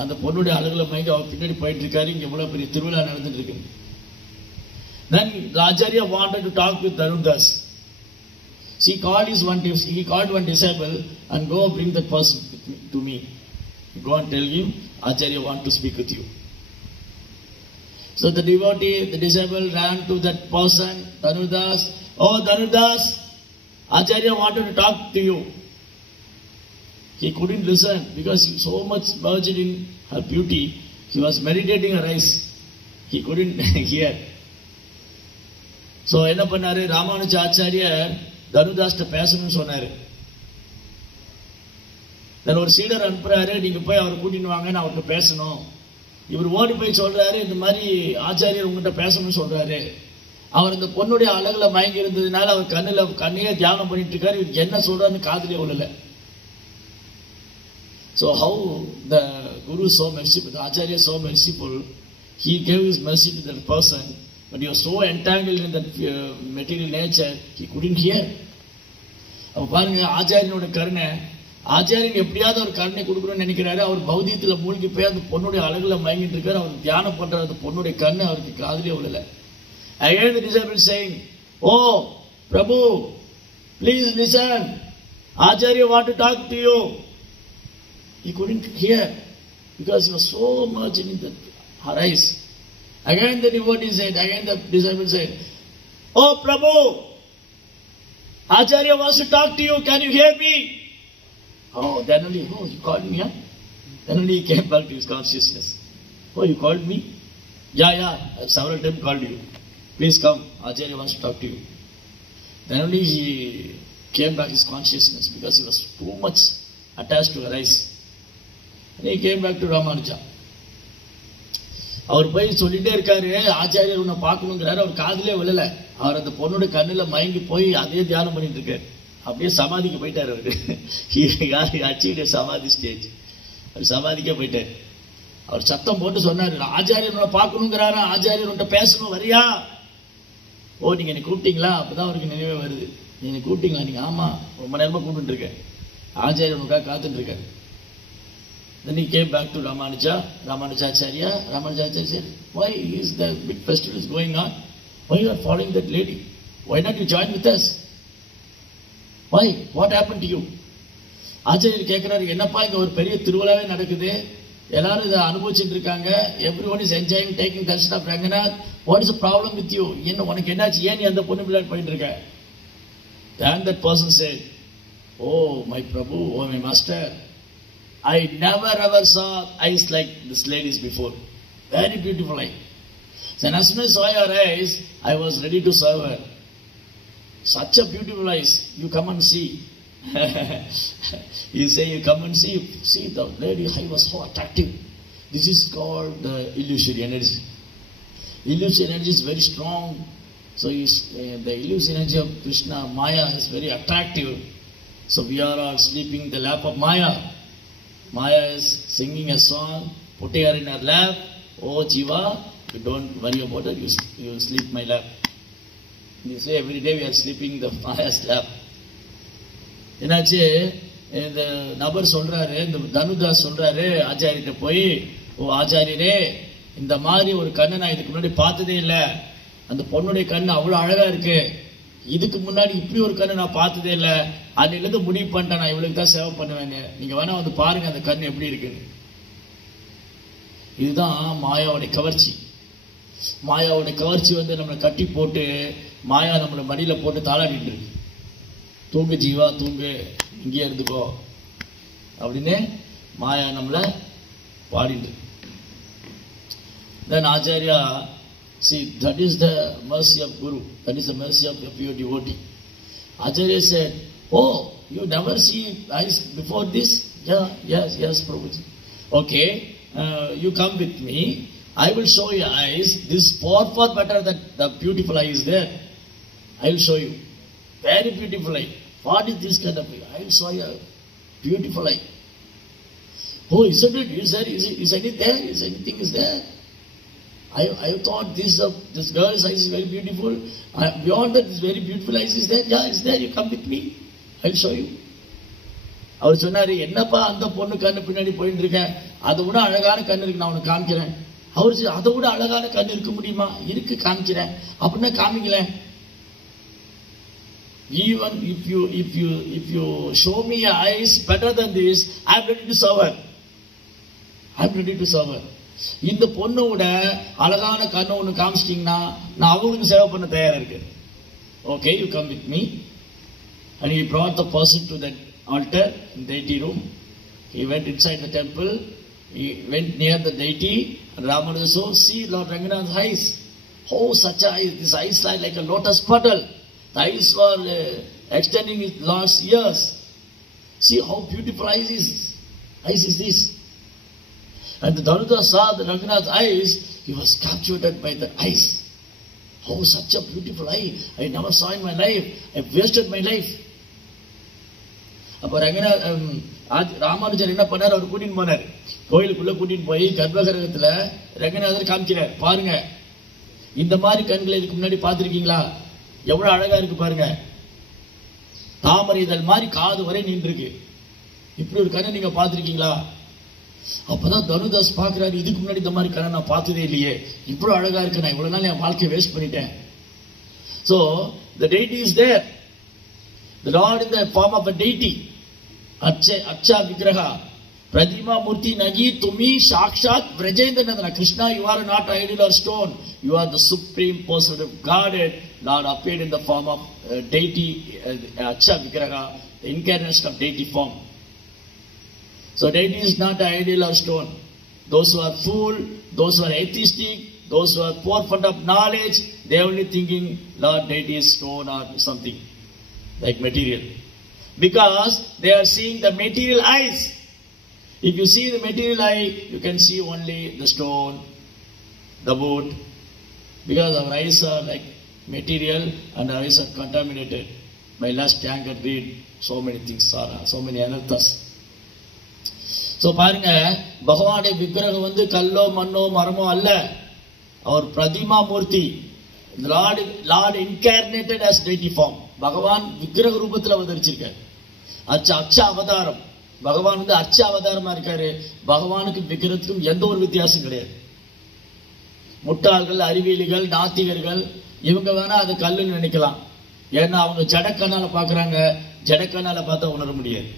அந்த பொண்ணுடைய அழகுல மயங்கி அவர் பின்னாடி போயிட்டு இருக்காரு. இங்க எவ்வளவு பெரிய திருவிழா நடந்துட்டு இருக்கு. Then Acharya wanted to talk with Dhanudas. He called one disciple and go bring that person to me. Go and tell him, Acharya want to speak with you. So the devotee, the disciple ran to that person, Dhanudas. Oh Dhanudas, Acharya wanted to talk to you. He couldn't listen because he was so much merged in her beauty. He was meditating her eyes. He couldn't hear. So என்ன பண்ணாரு, ராமானுஜ ஆச்சாரியர் தனுதாஸ்ட பேசணும்னு சொன்னாரு. ஒரு சீடர் அனுப்புறாரு, நீங்க போய் அவரை கூட்டின்னு வாங்க, நான் அவர்கிட்ட பேசணும். இவர் ஓடி போய் சொல்றாரு, இந்த மாதிரி ஆச்சாரியர் உங்ககிட்ட பேசணும்னு சொல்றாரு. அவர் இந்த பொண்ணுடைய அழகுல மயங்கி இருந்ததுனால அவர் கண்ணையே தியானம் பண்ணிட்டு இருக்காரு. இவருக்கு என்ன சொல்றாருன்னு காதுலயே விழல. So how the Guru is so merciful, the Acharya is so merciful, he gave his mercy to that person, but he was so entangled in that material nature, he couldn't hear. அப்ப பாருங்க, ஆச்சாரியனோட கருணை. ஆச்சாரியன் எப்படியாவது ஒரு கருணை கொடுக்கணும்னு நினைக்கிறாரு. அவர் பௌதியத்துல மூழ்கி போய் அந்த பொண்ணுடைய அழகுல மயங்கிட்டு இருக்காரு. அவர் தியானம் பண்ற அந்த பொண்ணுடைய கண்ணு அவருக்கு காதுலயே விழல. Again the disciple saying, oh Prabhu, please listen, Acharya want to talk to you. He couldn't hear because he was so much in her eyes. Again the devotee said, again the disciple said, oh Prabhu, Acharya wants to talk to you, can you hear me? Oh, then only, oh, you called me, huh? Then only he came back to his consciousness. Oh, you called me? Yeah, I several times called you. Please come, Acharya wants to talk to you. Then only he came back his consciousness because he was too much attached to her eyes. And he came back to Ramanuja. அவர் போய் சொல்லிட்டே இருக்காரு, ஆச்சாரியர் உன்னை பார்க்கணுங்கிறாரு. அவர் காதிலே விழல. அவர் அந்த பொண்ணோட கண்ணுல மயங்கி போய் அதே தியானம் பண்ணிட்டு இருக்காரு. அப்படியே சமாதிக்கு போயிட்டாரு. அவரு அச்சீவ் சமாதி ஸ்டேஜ். அவர் சமாதிக்கே போயிட்டாரு. அவர் சத்தம் போட்டு சொன்னாரு, ஆச்சாரியர் உன்னை பார்க்கணுங்கிறாரு, ஆச்சாரியர் உன்கிட்ட பேசணும், வரியா? ஓ, நீங்க என்னை கூப்பிட்டீங்களா? அப்பதான் அவருக்கு நினைவே வருது. நீங்க கூப்பிட்டீங்களா? நீங்க ஆமா, ரொம்ப நேரமா கூப்பிட்டு இருக்கேன். ஆச்சாரியர் உனக்காக காத்துட்டு இருக்காரு. Then he came back to Ramanujacharya. Ramanujacharya said, why is the big festival is going on? Why you are following that lady? Why not you join with us? Why? What happened to you? ஆச்சாரியர் கேட்கிறாரு, என்னப்பா இங்க ஒரு பெரிய திருவிழாவே நடக்குது, எல்லாரும் இதை அனுபவிச்சுட்டு இருக்காங்க, everyone is enjoying taking darshan of Ranganath. What is the problem with you? என்ன உனக்கு என்னாச்சு, ஏன் நீ அந்த பொண்ணு பிள்ளை போயிட்டு இருக்க? Then that person said, oh my Prabhu, oh my master, I never ever saw eyes like this lady's before. Very beautiful eye. So as soon as I saw her eyes, I was ready to serve her. Such a beautiful eyes. You come and see. You say you come and see. See, the lady eye was so attractive. This is called the illusory energy. Illusory energy is very strong. So the illusory energy of Krishna, Maya, is very attractive. So we are all sleeping in the lap of Maya. Maya is singing a song, putting her in her lap. Oh Jiva, you don't worry about it, you sleep my lap. You say every day we are sleeping the Maya's lap. என்னாச்சு, இந்த நபர் சொல்றாரு, இந்த தனுதாஸ் சொல்றாரு ஆச்சாரியர்கிட்ட போய், ஓ ஆச்சாரியரே, இந்த மாதிரி ஒரு கண்ணை நான் இதுக்கு முன்னாடி பார்த்ததே இல்லை, அந்த பொண்ணுடைய கண்ணு அவ்வளோ அழகா இருக்கு, இதுக்கு முன்னாடி இப்படி ஒரு கண்ணு நான் பார்த்ததே இல்லை, அன்னிலிருந்து முடிவு பண்ணிட்டேன் நான் இவளுக்கு தான் சேவை பண்ணுவேன்னு, நீங்க வேணா வந்து பாருங்க அந்த கண்ணு எப்படி இருக்குன்னு. இதுதான் மாயாவுடைய கவர்ச்சி. மாயாவுடைய கவர்ச்சி வந்து நம்மளை கட்டி போட்டு, மாயா நம்மளை மடியில போட்டு தாளாடிட்டு இருக்கு. தூங்கு ஜீவா தூங்கு, இங்கே இருந்துக்கோ அப்படின்னு மாயா நம்மளை பாடிட்டு இருக்கு. Then Acharya, see, that is the mercy of Guru. That is the mercy of the pure devotee. Acharya said, oh, you never see eyes before this? Yeah, yes, Prabhuji. Okay, you come with me. I will show you eyes. This far better than the beautiful eye is there. I will show you. Very beautiful eye. What is this kind of eye? I will show you a beautiful eye. Oh, isn't it? Is anything there? Is anything is there? I thought this girl's eyes is very beautiful. Beyond that, this very beautiful eyes is there. Yeah, it's there. You come with me. I'll show you. அவர் சொன்னாரு, என்னப்பா அந்த பொண்ணு கண்ணு பின்னாடி போயிட்டு இருக்க, அதை விட அழகான கண்ணு இருக்கு, நான் உனக்கு காமிக்கிறேன். அவரு அதை விட அழகான கண்ணு இருக்க முடியுமா? இருக்கு, காமிக்கிறேன். அப்படின்னா காமிக்கல. Even if you show me eyes better than this, I'm ready to serve her. I'm ready to serve her. இந்த பொண்ணோட அழகான கண்ணு ஒன்று காமிச்சிட்டீங்கன்னா நான் அவங்களுக்கு சேவை பண்ண தயாரா இருக்கேன். Okay, you come with me. And he brought the person to that altar in the deity room. He went inside the temple. He went near the deity. And Ramanuja saw, see Lord Ranganath's eyes. Oh, such eyes. These eyes are like a lotus petal. The eyes were extending his last years. See how beautiful eyes is this. And the Danuda saw the Ranganath's eyes, he was captured by the eyes. Oh, such a beautiful eye. I never saw in my life. I wasted my life. அப்போ ராமானுஜர் என்ன பண்ணார், அவர் கூட்டின்னு போனார், கோயிலுக்குள்ள கூட்டின்னு போய் கர்ப்பகிரகத்துல ரங்கநாதர் காமிக்கிறார். பாருங்க, இந்த மாதிரி கண்களை இதுக்கு முன்னாடி பார்த்திருக்கீங்களா? எவ்வளவு அழகா இருக்கு பாருங்க. தாமரை இதழ் மாதிரி காது வரை நின்றுருக்கு. இப்படி ஒரு கண்ணை நீங்க பார்த்திருக்கீங்களா? அப்பதான் தனுதாஸ் பாக்குறாரு, இதுக்கு முன்னாடி இந்த மாதிரி கண்ணை நான் பார்த்ததே இல்லையே, இவ்வளவு அழகா இருக்கு, நான் இவ்வளவு நாள் என் வாழ்க்கையை வேஸ்ட் பண்ணிட்டேன். So the deity is there, the Lord in the form of a deity. Acha Vigraha Pradima Murti Nagi Tumi Shakshat Brajendra Krishna, you are not idol or stone, you are the supreme person of Godhead. Lord appeared in the form of deity, Acha Vigraha, the incarnation of deity form. So deity is not an idol or stone. Those who are fool, those who are atheistic, those who are poor fund of knowledge, they are only thinking Lord deity is stone or something like material. Because they are seeing the material eyes. If you see the material eye, you can see only the stone, the wood. Because our eyes are like material and our eyes are contaminated by lust, anger, greed, so many things, so many anarthas. So பாருங்க, பகவானுடைய விக்கிரகம் வந்து கல்லோ மண்ணோ மரமோ அல்ல, அவர் பிரதிமா மூர்த்தி. Lord incarnated as deity form. பகவான் விக்கிரக ரூபத்தில் அவதரிச்சிருக்கார். அச்சா அவதாரம். பகவான் வந்து அர்ச்ச அவதாரமா இருக்காரு. பகவானுக்கு விக்கிரத்துக்கும் எந்த ஒரு வித்தியாசம் கிடையாது. முட்டாள்கள், அறிவியலிகள், நாத்திகர்கள் இவங்க வேணா அது கல்லுன்னு நினைக்கலாம். ஏன்னா அவங்க ஜடக்கண்ணால பாக்குறாங்க, ஜடக்கண்ணால பார்த்தா உணர முடியாது.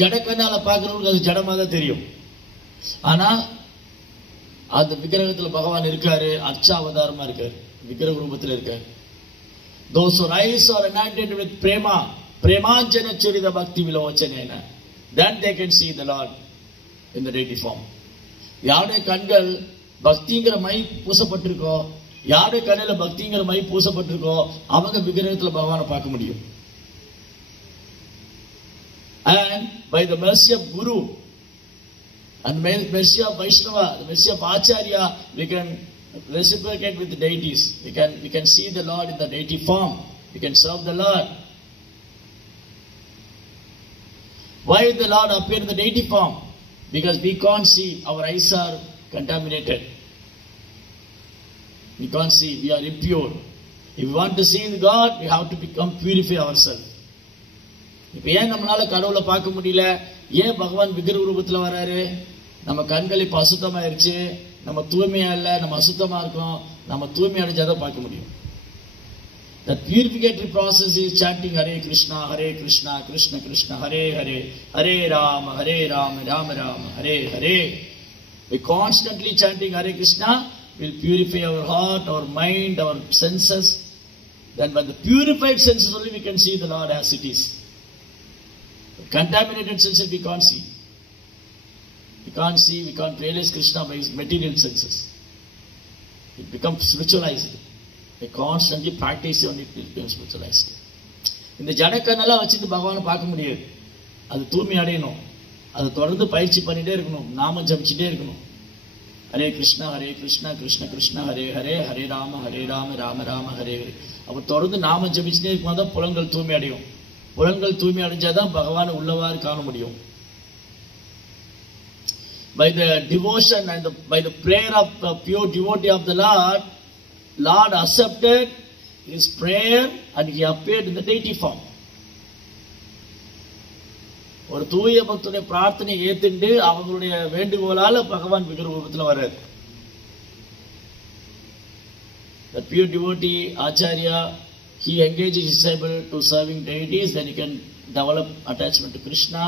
ஜடக்கண்ணால பார்க்கறவங்களுக்கு அது ஜடமா தான் தெரியும். ஆனா அந்த விக்கிரகத்துல பகவான் இருக்காரு, அர்ச்சாவதாரமா இருக்காரு, விக்கிரக ரூபத்துல இருக்காரு. Those whose eyes are anointed with prema, premanjana charita bhakti vilochanena, then they can see the Lord in the deity form. யாருடைய கண்கள் பக்திங்கிற மை பூசப்பட்டிருக்கோ, யாருடைய கண்ணில பக்திங்கிற மை பூசப்பட்டிருக்கோ அவங்க விக்கிரகத்துல பகவானை பார்க்க முடியும். And by the mercy of Guru and mercy of Vaishnava, the mercy of Acharya, we can reciprocate with the deities. We can see the Lord in the deity form. We can serve the Lord. Why did the Lord appear in the deity form? Because we can't see. Our eyes are contaminated. We can't see. We are impure. If we want to see the God, we have to become purify ourselves. இப்ப ஏன் நம்மளால கடவுளை பார்க்க முடியல? ஏன் பகவான் விக்கிரக ரூபத்துல வராரு? நம்ம கண்கள் இப்ப அசுத்தமாயிருச்சு, நம்ம தூய்மையா இல்ல, நம்ம அசுத்தமா இருக்கோம். நம்ம தூய்மை அடைஞ்சாதான் பார்க்க முடியும். The purificatory process is chanting Hare Krishna, Krishna Krishna, Hare Hare, Hare Rama, Rama Rama, Hare Hare. We constantly chanting Hare Krishna will purify our heart, our mind, our senses. Then by the purified senses only we can see the Lord as it is. Contaminated senses we can't see. We can't realize Krishna by his material senses. It becomes spiritualized. We constantly practice on it, it becomes spiritualized. இந்த ஜடக்கண்ணெல்லாம் வச்சுட்டு பகவானை பார்க்க முடியாது. அது தூய்மை அடையணும். அதை தொடர்ந்து பயிற்சி பண்ணிட்டே இருக்கணும், நாம ஜபிச்சுட்டே இருக்கணும். ஹரே கிருஷ்ணா கிருஷ்ண கிருஷ்ண ஹரே ஹரே, ஹரே ராம ராம ராம ஹரே ஹரே. அப்ப தொடர்ந்து நாம ஜபிச்சுட்டே இருக்கும்போது தான் புலன்கள் தூய்மை அடையும். புலன்கள் தூய்மை அடைஞ்சாதான் பகவானை உள்ளவாறு காண முடியும். By the devotion and by the prayer of the pure devotee of the Lord accepted his prayer and he appeared in the deity form. ஒரு தூய பக்தனுடைய பிரார்த்தனை ஏத்துண்டு அவங்களுடைய வேண்டுகோளால பகவான் விக்கிரக ரூபத்துல வர்றாரு. The pure devotee Acharya, he engages his disciple to serving deities, then he can develop attachment to Krishna.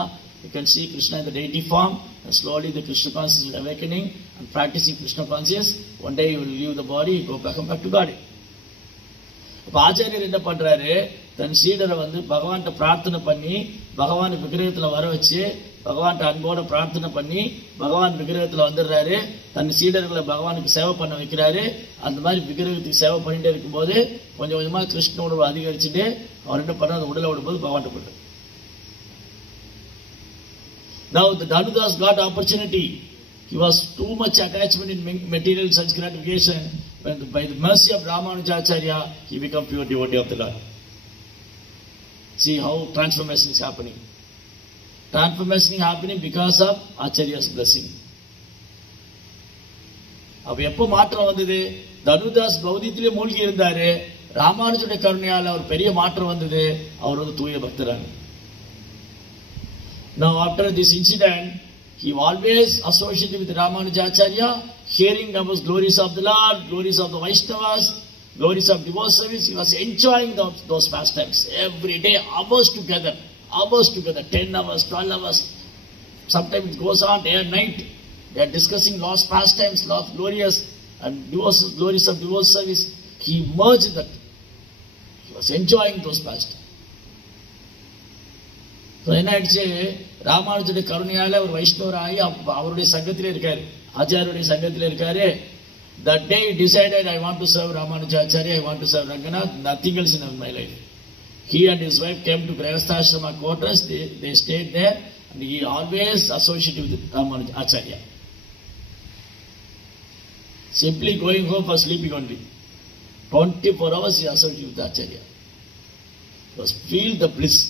You can see Krishna in the deity form, and slowly the Krishna consciousness is awakening and practicing Krishna consciousness. One day he will leave the body, come back to body. இப்ப ஆச்சாரியர் என்ன பண்றாரு, தன் சீடரை வந்து பகவான்கிட்ட பிரார்த்தனை பண்ணி பகவான் விக்கிரகத்துல வர வச்சு பகவான்கிட்ட அன்போட பிரார்த்தனை பண்ணி பகவான் விக்கிரகத்துல வந்துடுறாரு. தன் சீடர்களை பகவானுக்கு சேவை பண்ண வைக்கிறாரு. அந்த மாதிரி விக்கிரகத்துக்கு சேவை பண்ணிட்டே இருக்கும்போது கொஞ்சம் கொஞ்சமா கிருஷ்ண உணர்வு அதிகரிச்சுட்டு அவர் என்ன பண்ற, அந்த உடலை விடும்போது பகவான்கிட்ட போடுறாரு. Now the Dhanudas got opportunity. He was too much attachment in material sense gratification. When by the mercy of Ramanujacharya, he became pure devotee of the Lord. See how transformation is happening. Transformation is happening because of Acharya's blessing. அப்ப எப்ப மாற்றம் வந்தது? தனுதாஸ் பௌதியத்திலே மூழ்கி இருந்தாரு. ராமானுஜருடைய கருணையால ஒரு பெரிய மாற்றம் வந்தது. அவர் வந்து தூய பக்தராங்க. Now after this incident, he always associated with Ramanujacharya, hearing about glories of the Lord, glories of the Vaishnavas, glories of divorce service. He was enjoying those pastimes every day, hours together, 10 hours, 12 hours. Sometimes it goes on day and night. They are discussing lost pastimes, lost glorious and glories of divorce service. He merged that. He was enjoying those pastimes. என்ன ஆயிடுச்சு, ராமானுஜருடைய கருணையால ஒரு வைஷ்ணவர் ஆகி அவருடைய சங்கத்திலே இருக்காரு, ஆச்சாரியருடைய சங்கத்திலே இருக்காரு. That day he decided, I want to serve Ramanujacharya, I want to serve Ranganath, nothing else in my life. He and his wife came to Grihasthashrama quarters, they stayed there, and he always associated with Ramanujacharya. Simply going home for sleeping only. 24 hours he associated with Acharya. Just feel the bliss.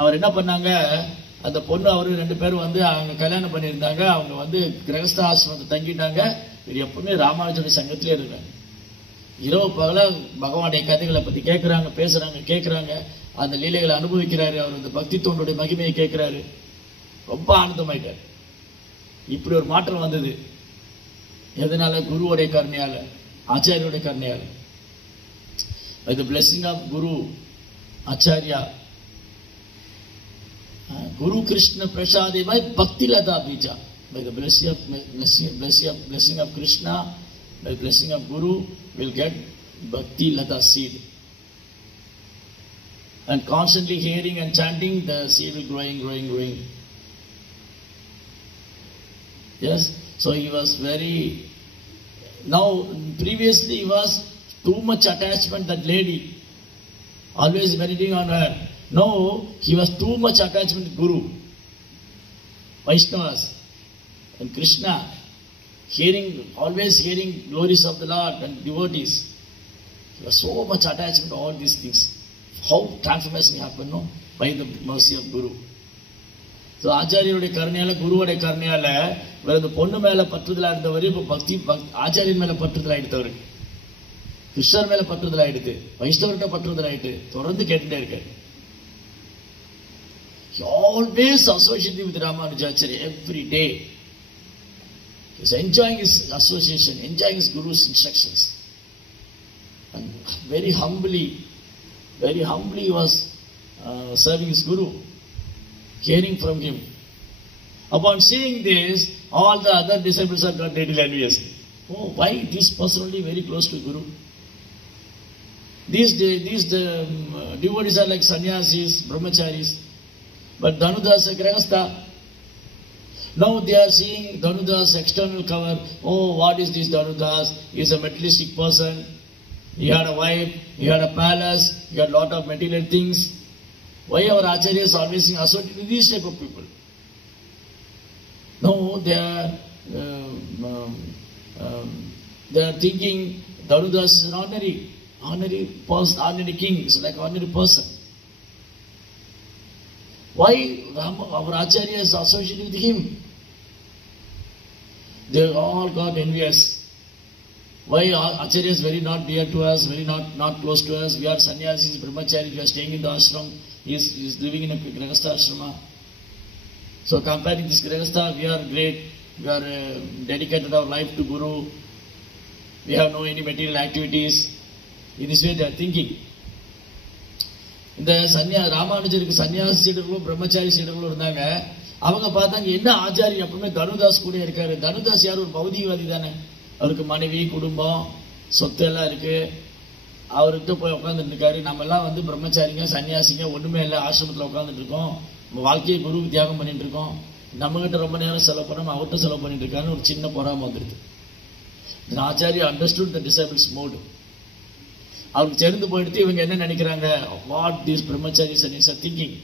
அவர் என்ன பண்ணாங்க, அந்த பொண்ணு அவரு 2 பேரும் வந்து அவங்க கல்யாணம் பண்ணியிருந்தாங்க. அவங்க வந்து கிரகஸ்த ஆசிரமத்தை தங்கிட்டாங்க. இது எப்பவுமே ராமானுஜருடைய சங்கத்திலே இருக்காங்க. இரவு பகல பகவானுடைய கதைகளை பற்றி கேட்குறாங்க, பேசுகிறாங்க, கேட்குறாங்க. அந்த லீலைகளை அனுபவிக்கிறாரு. அவர் இந்த பக்தி தொண்டுடைய மகிமையை கேட்குறாரு. ரொம்ப ஆனந்தமாயிட்டார். இப்படி ஒரு மாற்றம் வந்தது. எதனால? குருவுடைய கருணையால், ஆச்சாரியோடைய கருணையால். By the blessing of Guru, Acharya, Guru Krishna Prasadevai Bhakti Lata Bija. By the blessing of Krishna, by the blessing of Guru, we'll get Bhakti Lata seed. And constantly hearing and chanting, the seed will growing. Yes, so he was very. Now, previously he was too much attachment, that lady, always meditating on her. No, he was too much attachment to Guru, Vaishnavas, and Krishna, always hearing glories of the Lord and devotees. He was so much attachment to all these things. How transformation happened? No, by the mercy of Guru. So ஆச்சாரியோடைய கருணையால, குருவோடைய கருணையால, வேற இந்த பொண்ணு மேல பற்றுதலா இருந்தவர் இப்ப பக்தி ஆச்சாரியன் மேல பற்றுதல் ஆயிடுத்தவரு, கிருஷ்ணர் மேல பற்றுதல் ஆயிடுது, வைஷ்ணவர்கிட்ட பற்றுதல் ஆயிட்டு தொடர்ந்து கேட்டுட்டே இருக்காரு. He always associated with Ramanujacharya every day. He was enjoying his association, enjoying his Guru's instructions, and very humbly he was serving his Guru, hearing from him. Upon seeing this, all the other disciples are got little envious. Oh, why this person only very close to Guru? These devotees are like sannyasis, brahmacharis, but Dhanudas is a grahastha. Now they are seeing Dhanudas' external cover. Oh, what is this Dhanudas? He is a materialistic person. He had a wife, he had a palace, he had a lot of material things. Why our acharyas always associated with these type of people? No, they are thinking Dhanudas is an ordinary person, ordinary king, is like ordinary person. Why our acharya is associated with him? They all got envious. Why acharya is very not dear to us, very not close to us? We are sannyasis, brahmacharis, we are staying in the ashram. He is living in a grahastha ashrama. So comparing this grahastha, we are great. We are dedicated our life to Guru. We have no any material activities. In this way they are thinking. இந்த ராமானுஜருக்கு சன்னியாசி சீடர்களும் பிரம்மச்சாரி சீடர்களும் இருந்தாங்க. அவங்க பார்த்தாங்க, என்ன ஆச்சாரி எப்பவுமே தனுதாஸ் கூட இருக்காரு. தனுதாஸ் யார்? ஒரு பௌதிகவாதி தானே. அவருக்கு மனைவி, குடும்பம், சொத்து எல்லாம் இருக்கு. அவர்கிட்ட போய் உட்காந்துட்டு இருக்காரு. நம்ம எல்லாம் பிரம்மச்சாரிங்க, சன்னியாசிங்க, ஒண்ணுமே இல்லை, ஆசிரமத்தில் உட்காந்துட்டு இருக்கோம், வாழ்க்கையை குருவுக்கு தியாகம் பண்ணிட்டு இருக்கோம். நம்ம கிட்ட ரொம்ப நேரம் செலவு பண்ணாம அவர்கிட்ட செலவு பண்ணிட்டு இருக்காருன்னு ஒரு சின்ன பொறாம வந்துடுது. Acharya understood the disciples mode. அவருக்கு தெரிந்து போயிடுத்து இவங்க என்ன நினைக்கிறாங்க, what these brahmacharis are thinking.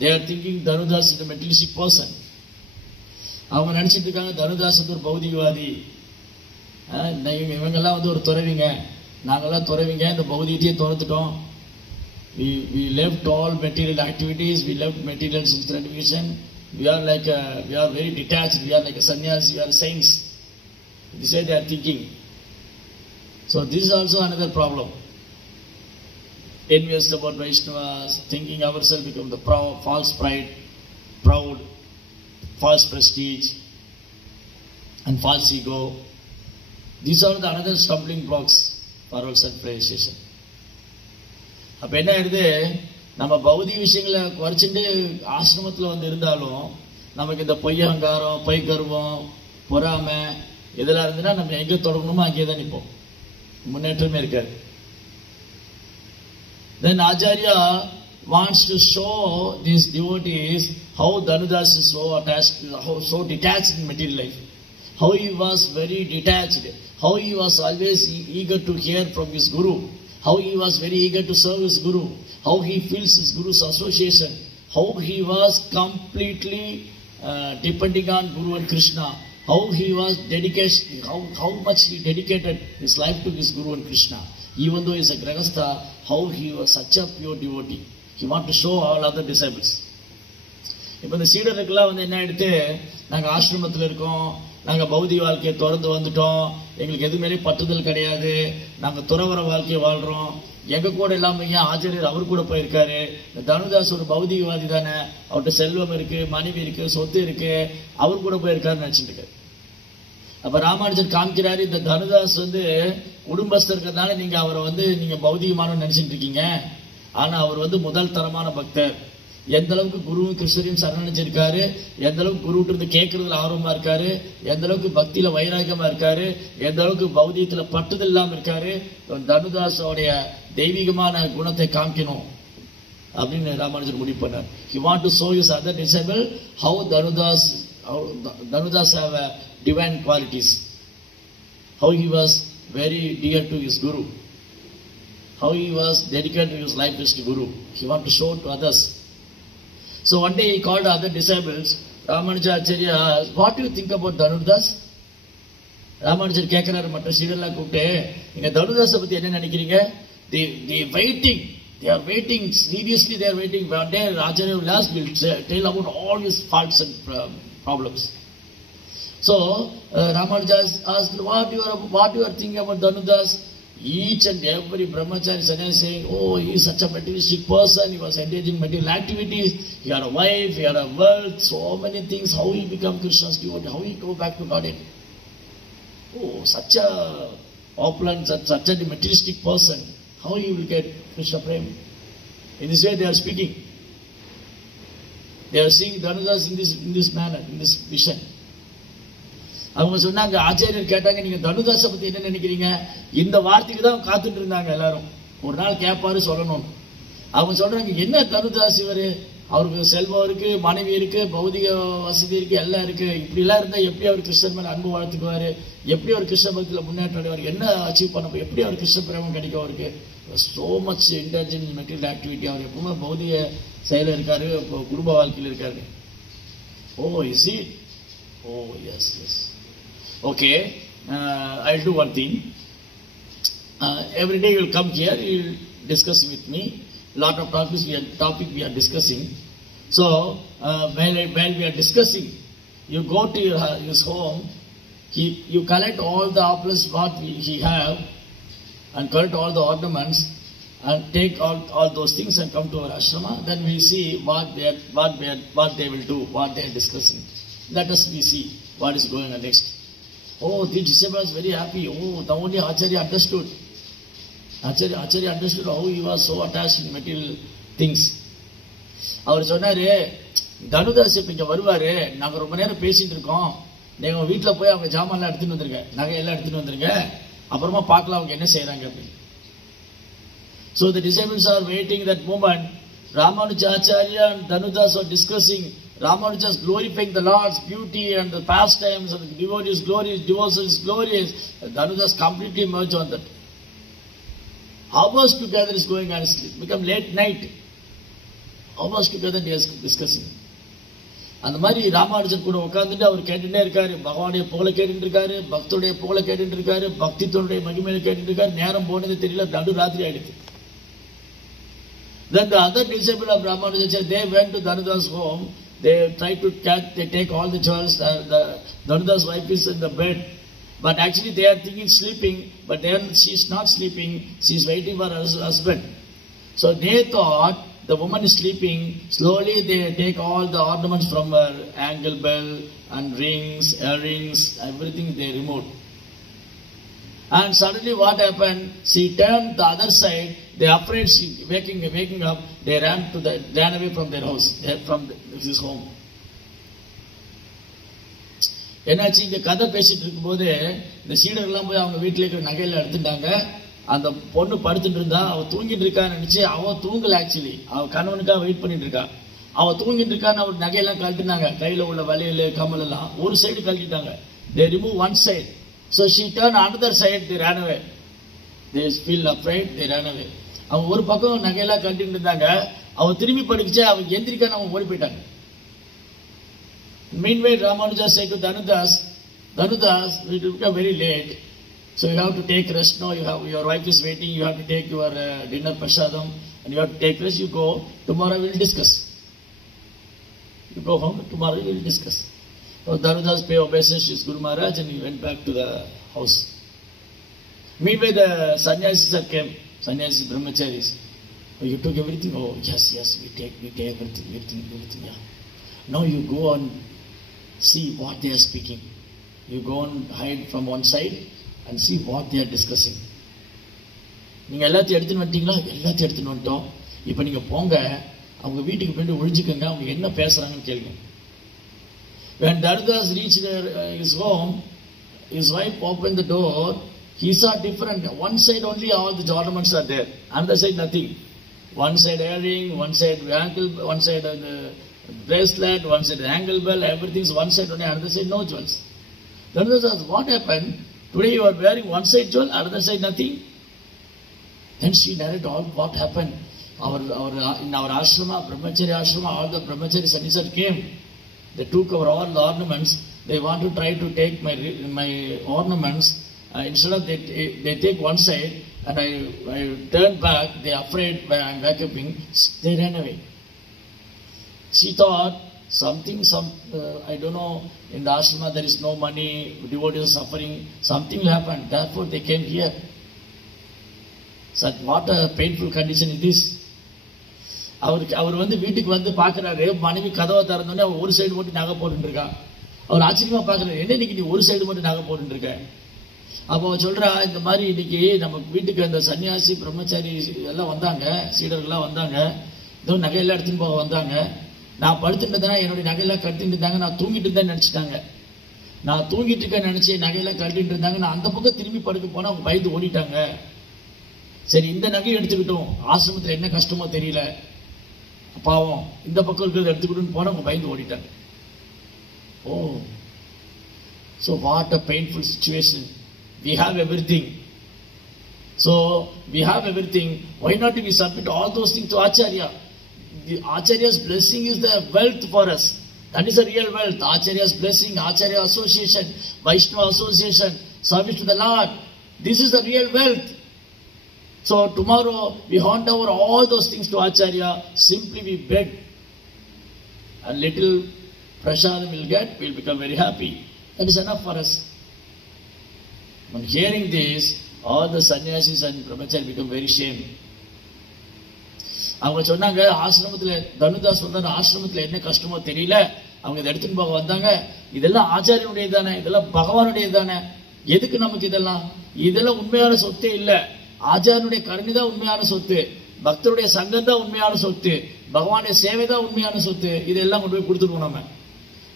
They are thinking Tanudas is a materialistic person. அவங்க நினைச்சிட்டு இருக்காங்க தனுதாஸ் ஒரு பௌதிகவாதி. இவங்கெல்லாம் ஒரு துறவிங்க, நாங்கெல்லாம் துறவிங்க, இந்த பௌதிகத்தையே துறந்துட்டோம். We left all material activities, we left material gratification. We are very detached. We are like a sannyas. We are saints. This way they are thinking. So this is also another problem. Envious about Vaishnavas, thinking ourselves become the false pride, proud, false prestige, and false ego. These are the another stumbling blocks for our self-realization. அப்ப என்ன ஆயிடுது, நம்ம பௌதிக விஷயங்களை குறைச்சிட்டு ஆசிரமத்தில் இருந்தாலும் நமக்கு இந்த பொய்யங்காரம், பொய் கர்வம், பொறாமை இதெல்லாம் இருந்துன்னா நம்ம எங்க தொடங்கணுமோ அங்கே தான் நிற்போம், முன்னேற்றமே இருக்காது. Then Acharya wants to show these devotees how Dhanudas is so detached in material life, how he was very detached, how he was always eager to hear from his Guru, how he was very eager to serve his Guru, how he feels his Guru's association, how he was completely depending on Guru and Krishna, how he was dedication, how much he dedicated his life to his Guru and Krishna. Even though he is a grahastha, how he was such a pure devotee. He wanted to show all other disciples. இப்போ இந்த சீடருக்கெல்லாம் என்ன எடுத்து, நாங்கள் ஆசிரமத்தில் இருக்கோம், நாங்கள் பௌதிக வாழ்க்கையை திறந்து வந்துட்டோம், எங்களுக்கு எது மேலே பற்றுதல் கிடையாது, நாங்கள் துறவர வாழ்க்கையை வாழ்கிறோம், எங்கள் கூட இல்லாமல் ஏன் ஆச்சாரியர் அவர் கூட போயிருக்காரு, இந்த தனுதாஸ் ஒரு பௌதிகவாதி தானே, அவர்கிட்ட செல்வம் இருக்குது, மனைவி இருக்குது, சொத்து இருக்குது, அவர் கூட போயிருக்காருன்னு நினச்சிட்டு இருக்காரு. அப்போ ராமானுஜர் காமிக்கிறாரு, இந்த தனுதாஸ் குடும்பஸ்தர் இருக்கிறதுனால நீங்கள் அவரை நீங்கள் பௌதிகமானு நினச்சிட்டு இருக்கீங்க. ஆனால் அவர் முதல் தரமான பக்தர். எந்த அளவுக்கு குருவும் கிருஷ்ணரையும் சரணடைஞ்சிருக்காரு, எந்த அளவுக்கு குருவிட்டு இருந்து கேட்கறதுல ஆர்வமா இருக்காரு, எந்த அளவுக்கு பக்தியில வைராகியமா இருக்காரு, எந்த அளவுக்கு பௌதியத்துல பட்டுதல் இல்லாம இருக்காரு. தனுதாஸோடைய தெய்வீகமான குணத்தை காமிக்கணும் அப்படின்னு ராமானுஜர் முடிவு பண்ணார். He want to show his other disciple how Danudas have divine qualities, how he was very dear to his guru, how he was dedicated to his life as to guru. He want to show to others. So one day he called other disciples. Ramanuja Acharya asked, what do you think about Danudas? Ramanujar கேட்கிறாரு மற்ற சீடர்லாம் கூப்பிட்டு, நீங்க தனுதாஸை பத்தி என்ன நினைக்கிறீங்க? They are waiting seriously, they are waiting. One day Acharya will ask, will tell about all his faults and problems. So Ramanuja asked, what you are thinking about Danudas? Each and every brahmachari sannyasi saying, oh, he is such a materialistic person, he was engaging in material activities, he had a wife, he had a wealth, so many things, how he become Krishna's devotee, how he go back to Godhead. Oh, such a opulent, such a materialistic person, how he will get Krishna Prem? In this way they are speaking. They are seeing Danudas in this manner, in this vision. அவங்க சொன்னாங்க, ஆச்சாரியர் கேட்டாங்க, நீங்க தனுதாஸை பத்தி என்ன நினைக்கிறீங்க? இந்த வார்த்தைக்கு தான் காத்துட்டு இருந்தாங்க எல்லாரும், ஒரு நாள் கேட்பாரு சொல்லணும். அவங்க சொல்றாங்க, என்ன தனுதாஸ் இவரு, அவருக்கு செல்வம் இருக்கு, மனைவி இருக்கு, பௌதிக வசதி இருக்கு, எல்லாம் இருக்கு, இப்படி எல்லாம் இருந்தா எப்படி அவர் கிருஷ்ணன் மேல அன்பு வளர்த்துக்குவாரு, எப்படி அவர் கிருஷ்ண பக்தியில முன்னேற்றம் அடைவார், என்ன அச்சீவ் பண்ண, எப்படி அவர் கிருஷ்ண பிரேமம் கிடைக்கும் அவருக்கு? So much intelligent in material activity. அவர் எப்பவுமே பௌதிக செயல இருக்காரு, குடும்ப வாழ்க்கையில் இருக்காரு. Oh is it? Oh yes yes. Okay, I'll do one thing. Every day you'll come here, you'll discuss with me. Lot of topic we are discussing. So while we are discussing, you go to his home. You collect all the opulence what he have, and collect all the ornaments, and take all those things and come to our ashrama. Then we see what they will do, what they are discussing. Let us we see what is going on next. Oh, the disciple was very happy. Oh, the only Acharya understood. Acharya understood how he was so attached in material things. அவர் சொன்னாரு, தனுதாஸ் இப்ப இங்க வருவாரு, நாங்க ரொம்ப நேரம் பேசிட்டு இருக்கோம், நீங்க வீட்டுல போய் அவங்க ஜாமான்லாம் எடுத்துட்டு வந்துருங்க, நகையெல்லாம் எடுத்துட்டு வந்துருங்க, அப்புறமா பார்க்கலாம் அவங்க என்ன செய்யறாங்க அப்படின்னு. So the disciples are waiting that moment. Ramanuja Acharya and Danudas are discussing. Ramanuja is glorifying the Lord's beauty and the pastimes and the devotees' glories, devotions' glories. Danudas completely merged on that. Hours together is going on, become late night. Hours together they are discussing. அந்த மாதிரி ராமானுஜர் கூட உட்கார்ந்துட்டு அவர் கேட்டுட்டே இருக்காரு, பகவானுடைய புகழை கேட்டுட்டு இருக்காரு, பக்தருடைய புகழை கேட்டுட்டு இருக்காரு, பக்தித்தோடைய மகிமையை கேட்டுட்டு இருக்காரு. நேரம் போனது தெரியல, நடு ராத்திரி ஆயிடுச்சு. Then the other disciple of Ramanuja, they went to Danudas' home. They try to catch, they take all the jewels. Danudas' wife is in the bed. But actually they are thinking sleeping, but then she is not sleeping, she is waiting for her husband. So they thought the woman is sleeping. Slowly they take all the ornaments from her, ankle bell and rings, earrings, everything they removed. And suddenly what happened? She turned the other side. They afraid she waking up. They ran away from their house, from his home. என்னாச்சு, இந்த கதை பேசிட்டு இருக்கும்போது இந்த சீடர்கள்லாம் போய் அவங்க வீட்டில் இருக்கிற நகையில எடுத்துட்டாங்க. அந்த பொண்ணு படுத்துட்டு இருந்தா, அவ தூங்கிட்டு இருக்கான்னு நினைச்சு, அவ தூங்கல. ஆக்சுவலி அவ கணவனுக்காக வெயிட் பண்ணிட்டு இருக்கா. அவ தூங்கிட்டு இருக்கான்னு அவர் நகையெல்லாம் கழட்டினாங்க, கையில உள்ள வளையல் கமல் எல்லாம் ஒரு சைடு கழட்டிட்டாங்க. They remove one side. So she turned another side, they ran away. They feel afraid, they ran away. அவங்க ஒரு பக்கம் நகையெல்லாம் கட்டிட்டு இருந்தாங்க, அவ திரும்பி படுக்கிச்சு, அவங்க எந்திரிக்கான்னு அவங்க ஓடி போயிட்டாங்க. Meanwhile, Ramanuja said to Danudas, it will become very late, so you have to take rest now. Your wife is waiting, you have to take your dinner prasadam, and you have to take rest. You go, tomorrow we will discuss. You go home, tomorrow we will discuss. So Danudas paid obeisance to his Guru Maharaj and he went back to the house. Meanwhile, the sannyasis came, sannyasis brahmacharis. Oh, you took everything? Oh, yes, we take everything, yeah. Now you go and see what they are speaking. You go and hide from one side and see what they are discussing. நீங்கள் எல்லாத்தையும் எடுத்துன்னு வந்துட்டீங்களா? எல்லாத்தையும் எடுத்துன்னு வந்துட்டோம். இப்போ நீங்கள் போங்க, அவங்க வீட்டுக்கு போயிட்டு ஒழிஞ்சுக்கங்க, அவங்க என்ன பேசுகிறாங்கன்னு கேளுங்க. When Darudas reached his home, his wife opened the door. He saw different. One side only all the ornaments are there. Another side nothing. One side earring, one side ankle, one side bracelet, one side ankle bell, everything is one side only, another side no jewels. Darudas asked, what happened? Today you are wearing one side jewel, another side nothing. Then she narrated all what happened. In our ashrama, brahmachari ashrama, all the brahmachari sannyasins came. They took our all the ornaments. They want to try to take my ornaments. Instead of they take one side, and I turn back. They are afraid when I am vacuuming. They ran away. She thought I don't know, in the ashrama there is no money, devotees are suffering, something will happen. Therefore they came here. So what a painful condition is this. அவர் வந்து வீட்டுக்கு வந்து பார்க்குறாரு, மனைவி கதவை திறந்தோடனே அவர் ஒரு சைடு மட்டும் நகை போட்டுருக்கா. அவர் ஆச்சரியமாக பார்க்குறாரு, என்ன இன்னைக்கு நீ ஒரு சைடு மட்டும் நகை போட்டுருக்க. அப்போ அவர் சொல்கிறா, இந்த மாதிரி இன்னைக்கு நம்ம வீட்டுக்கு அந்த சன்னியாசி பிரம்மச்சாரி எல்லாம் வந்தாங்க, சீடர்கள்லாம் வந்தாங்க, இதோ நகையெல்லாம் எடுத்துன்னு போக வந்தாங்க. நான் படுத்துட்டு இருந்தேன், என்னுடைய நகையெல்லாம் கட்டிட்டு இருந்தாங்க, நான் தூங்கிட்டு இருந்தேன்னு நினச்சிட்டாங்க. நான் தூங்கிட்டு இருக்கேன்னு நினச்சி நகையெல்லாம் கட்டிட்டு இருந்தாங்க. நான் அந்த பக்கம் திரும்பி படுக்க போனால் அவங்க பயந்து ஓடிட்டாங்க. சரி, இந்த நகையை எடுத்துக்கிட்டோம், ஆசிரமத்தில் என்ன கஷ்டமோ தெரியல, பாவம் இந்த பக்கம் இருக்கிறத எடுத்துக்கிட்டு போனால் அவங்க பயந்து ஓடிட்டாங்க. ஓ, so what a painful situation. We have everything. So we have everything. Why not we submit all those things to Acharya? The Acharya's blessing is the wealth for us. That is the real wealth. Acharya's blessing, Acharya association, Vaishnava association, service to the Lord. This is the real wealth. So tomorrow we hand over all those things to Acharya. Simply we beg. A little prasadam we'll get, we'll become very happy. That is enough for us. On hearing this, all the sannyasis and brahmachari become very ashamed. அவங்க சொன்னாங்க, ஆசிரமத்தில் தனுதாஸ் சொன்னார், ஆசிரமத்தில் என்ன கஷ்டமோ தெரியல, அவங்க இதை எடுத்துன்னு போக வந்தாங்க. இதெல்லாம் ஆச்சாரியனுடையது தானே, இதெல்லாம் பகவானுடையது தானே, எதுக்கு நமக்கு இதெல்லாம்? இதெல்லாம் உண்மையான சொத்தே இல்லை. ஆச்சாரியனுடைய கருணை தான் உண்மையான சொத்து, பக்தருடைய சங்கம் தான் உண்மையான சொத்து, பகவானுடைய சேவை தான் உண்மையான சொத்து. இதெல்லாம் கொண்டு போய் கொடுத்துருவோம். நம்ம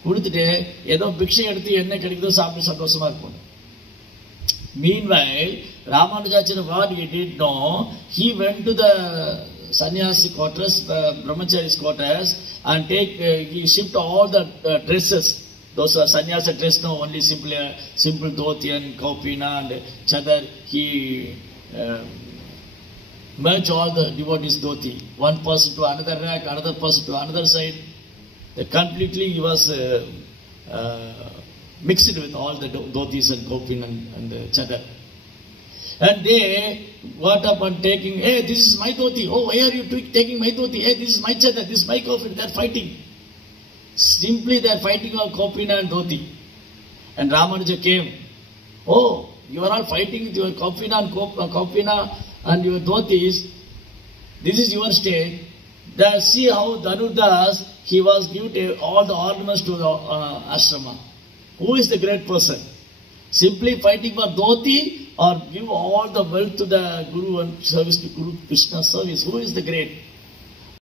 கொடுத்துட்டு ஏதோ பிக்ஷை எடுத்து என்ன கிடைக்குதோ சாப்பிட்டு சந்தோஷமா இருப்போம். Meanwhile, Ramanujacharya, what he did know, he went to the sannyasi quarters, brahmachari's quarters, and he shipped all the dresses. Those are sannyasa dress, no, only simple dhoti and kaupina and chadar. He merged all the devotees' dhoti. One person to another rack, another person to another side. Completely he was mixed with all the dhotis and kaupin and chadar. And they got up and taking, hey, this is my dhoti. Oh, why are you taking my dhoti? Hey, this is my chadar, this is my kaupin. They are fighting. Simply they are fighting on kaupina and dhoti. And Ramanuja came. Oh, you are all fighting with your kaupina and your dhotis. This is your state. See how Danudas, he was giving all the ornaments to the ashrama. Who is the great person? Simply fighting for dhoti or give all the wealth to the Guru and service to Guru Krishna service? Who is the great?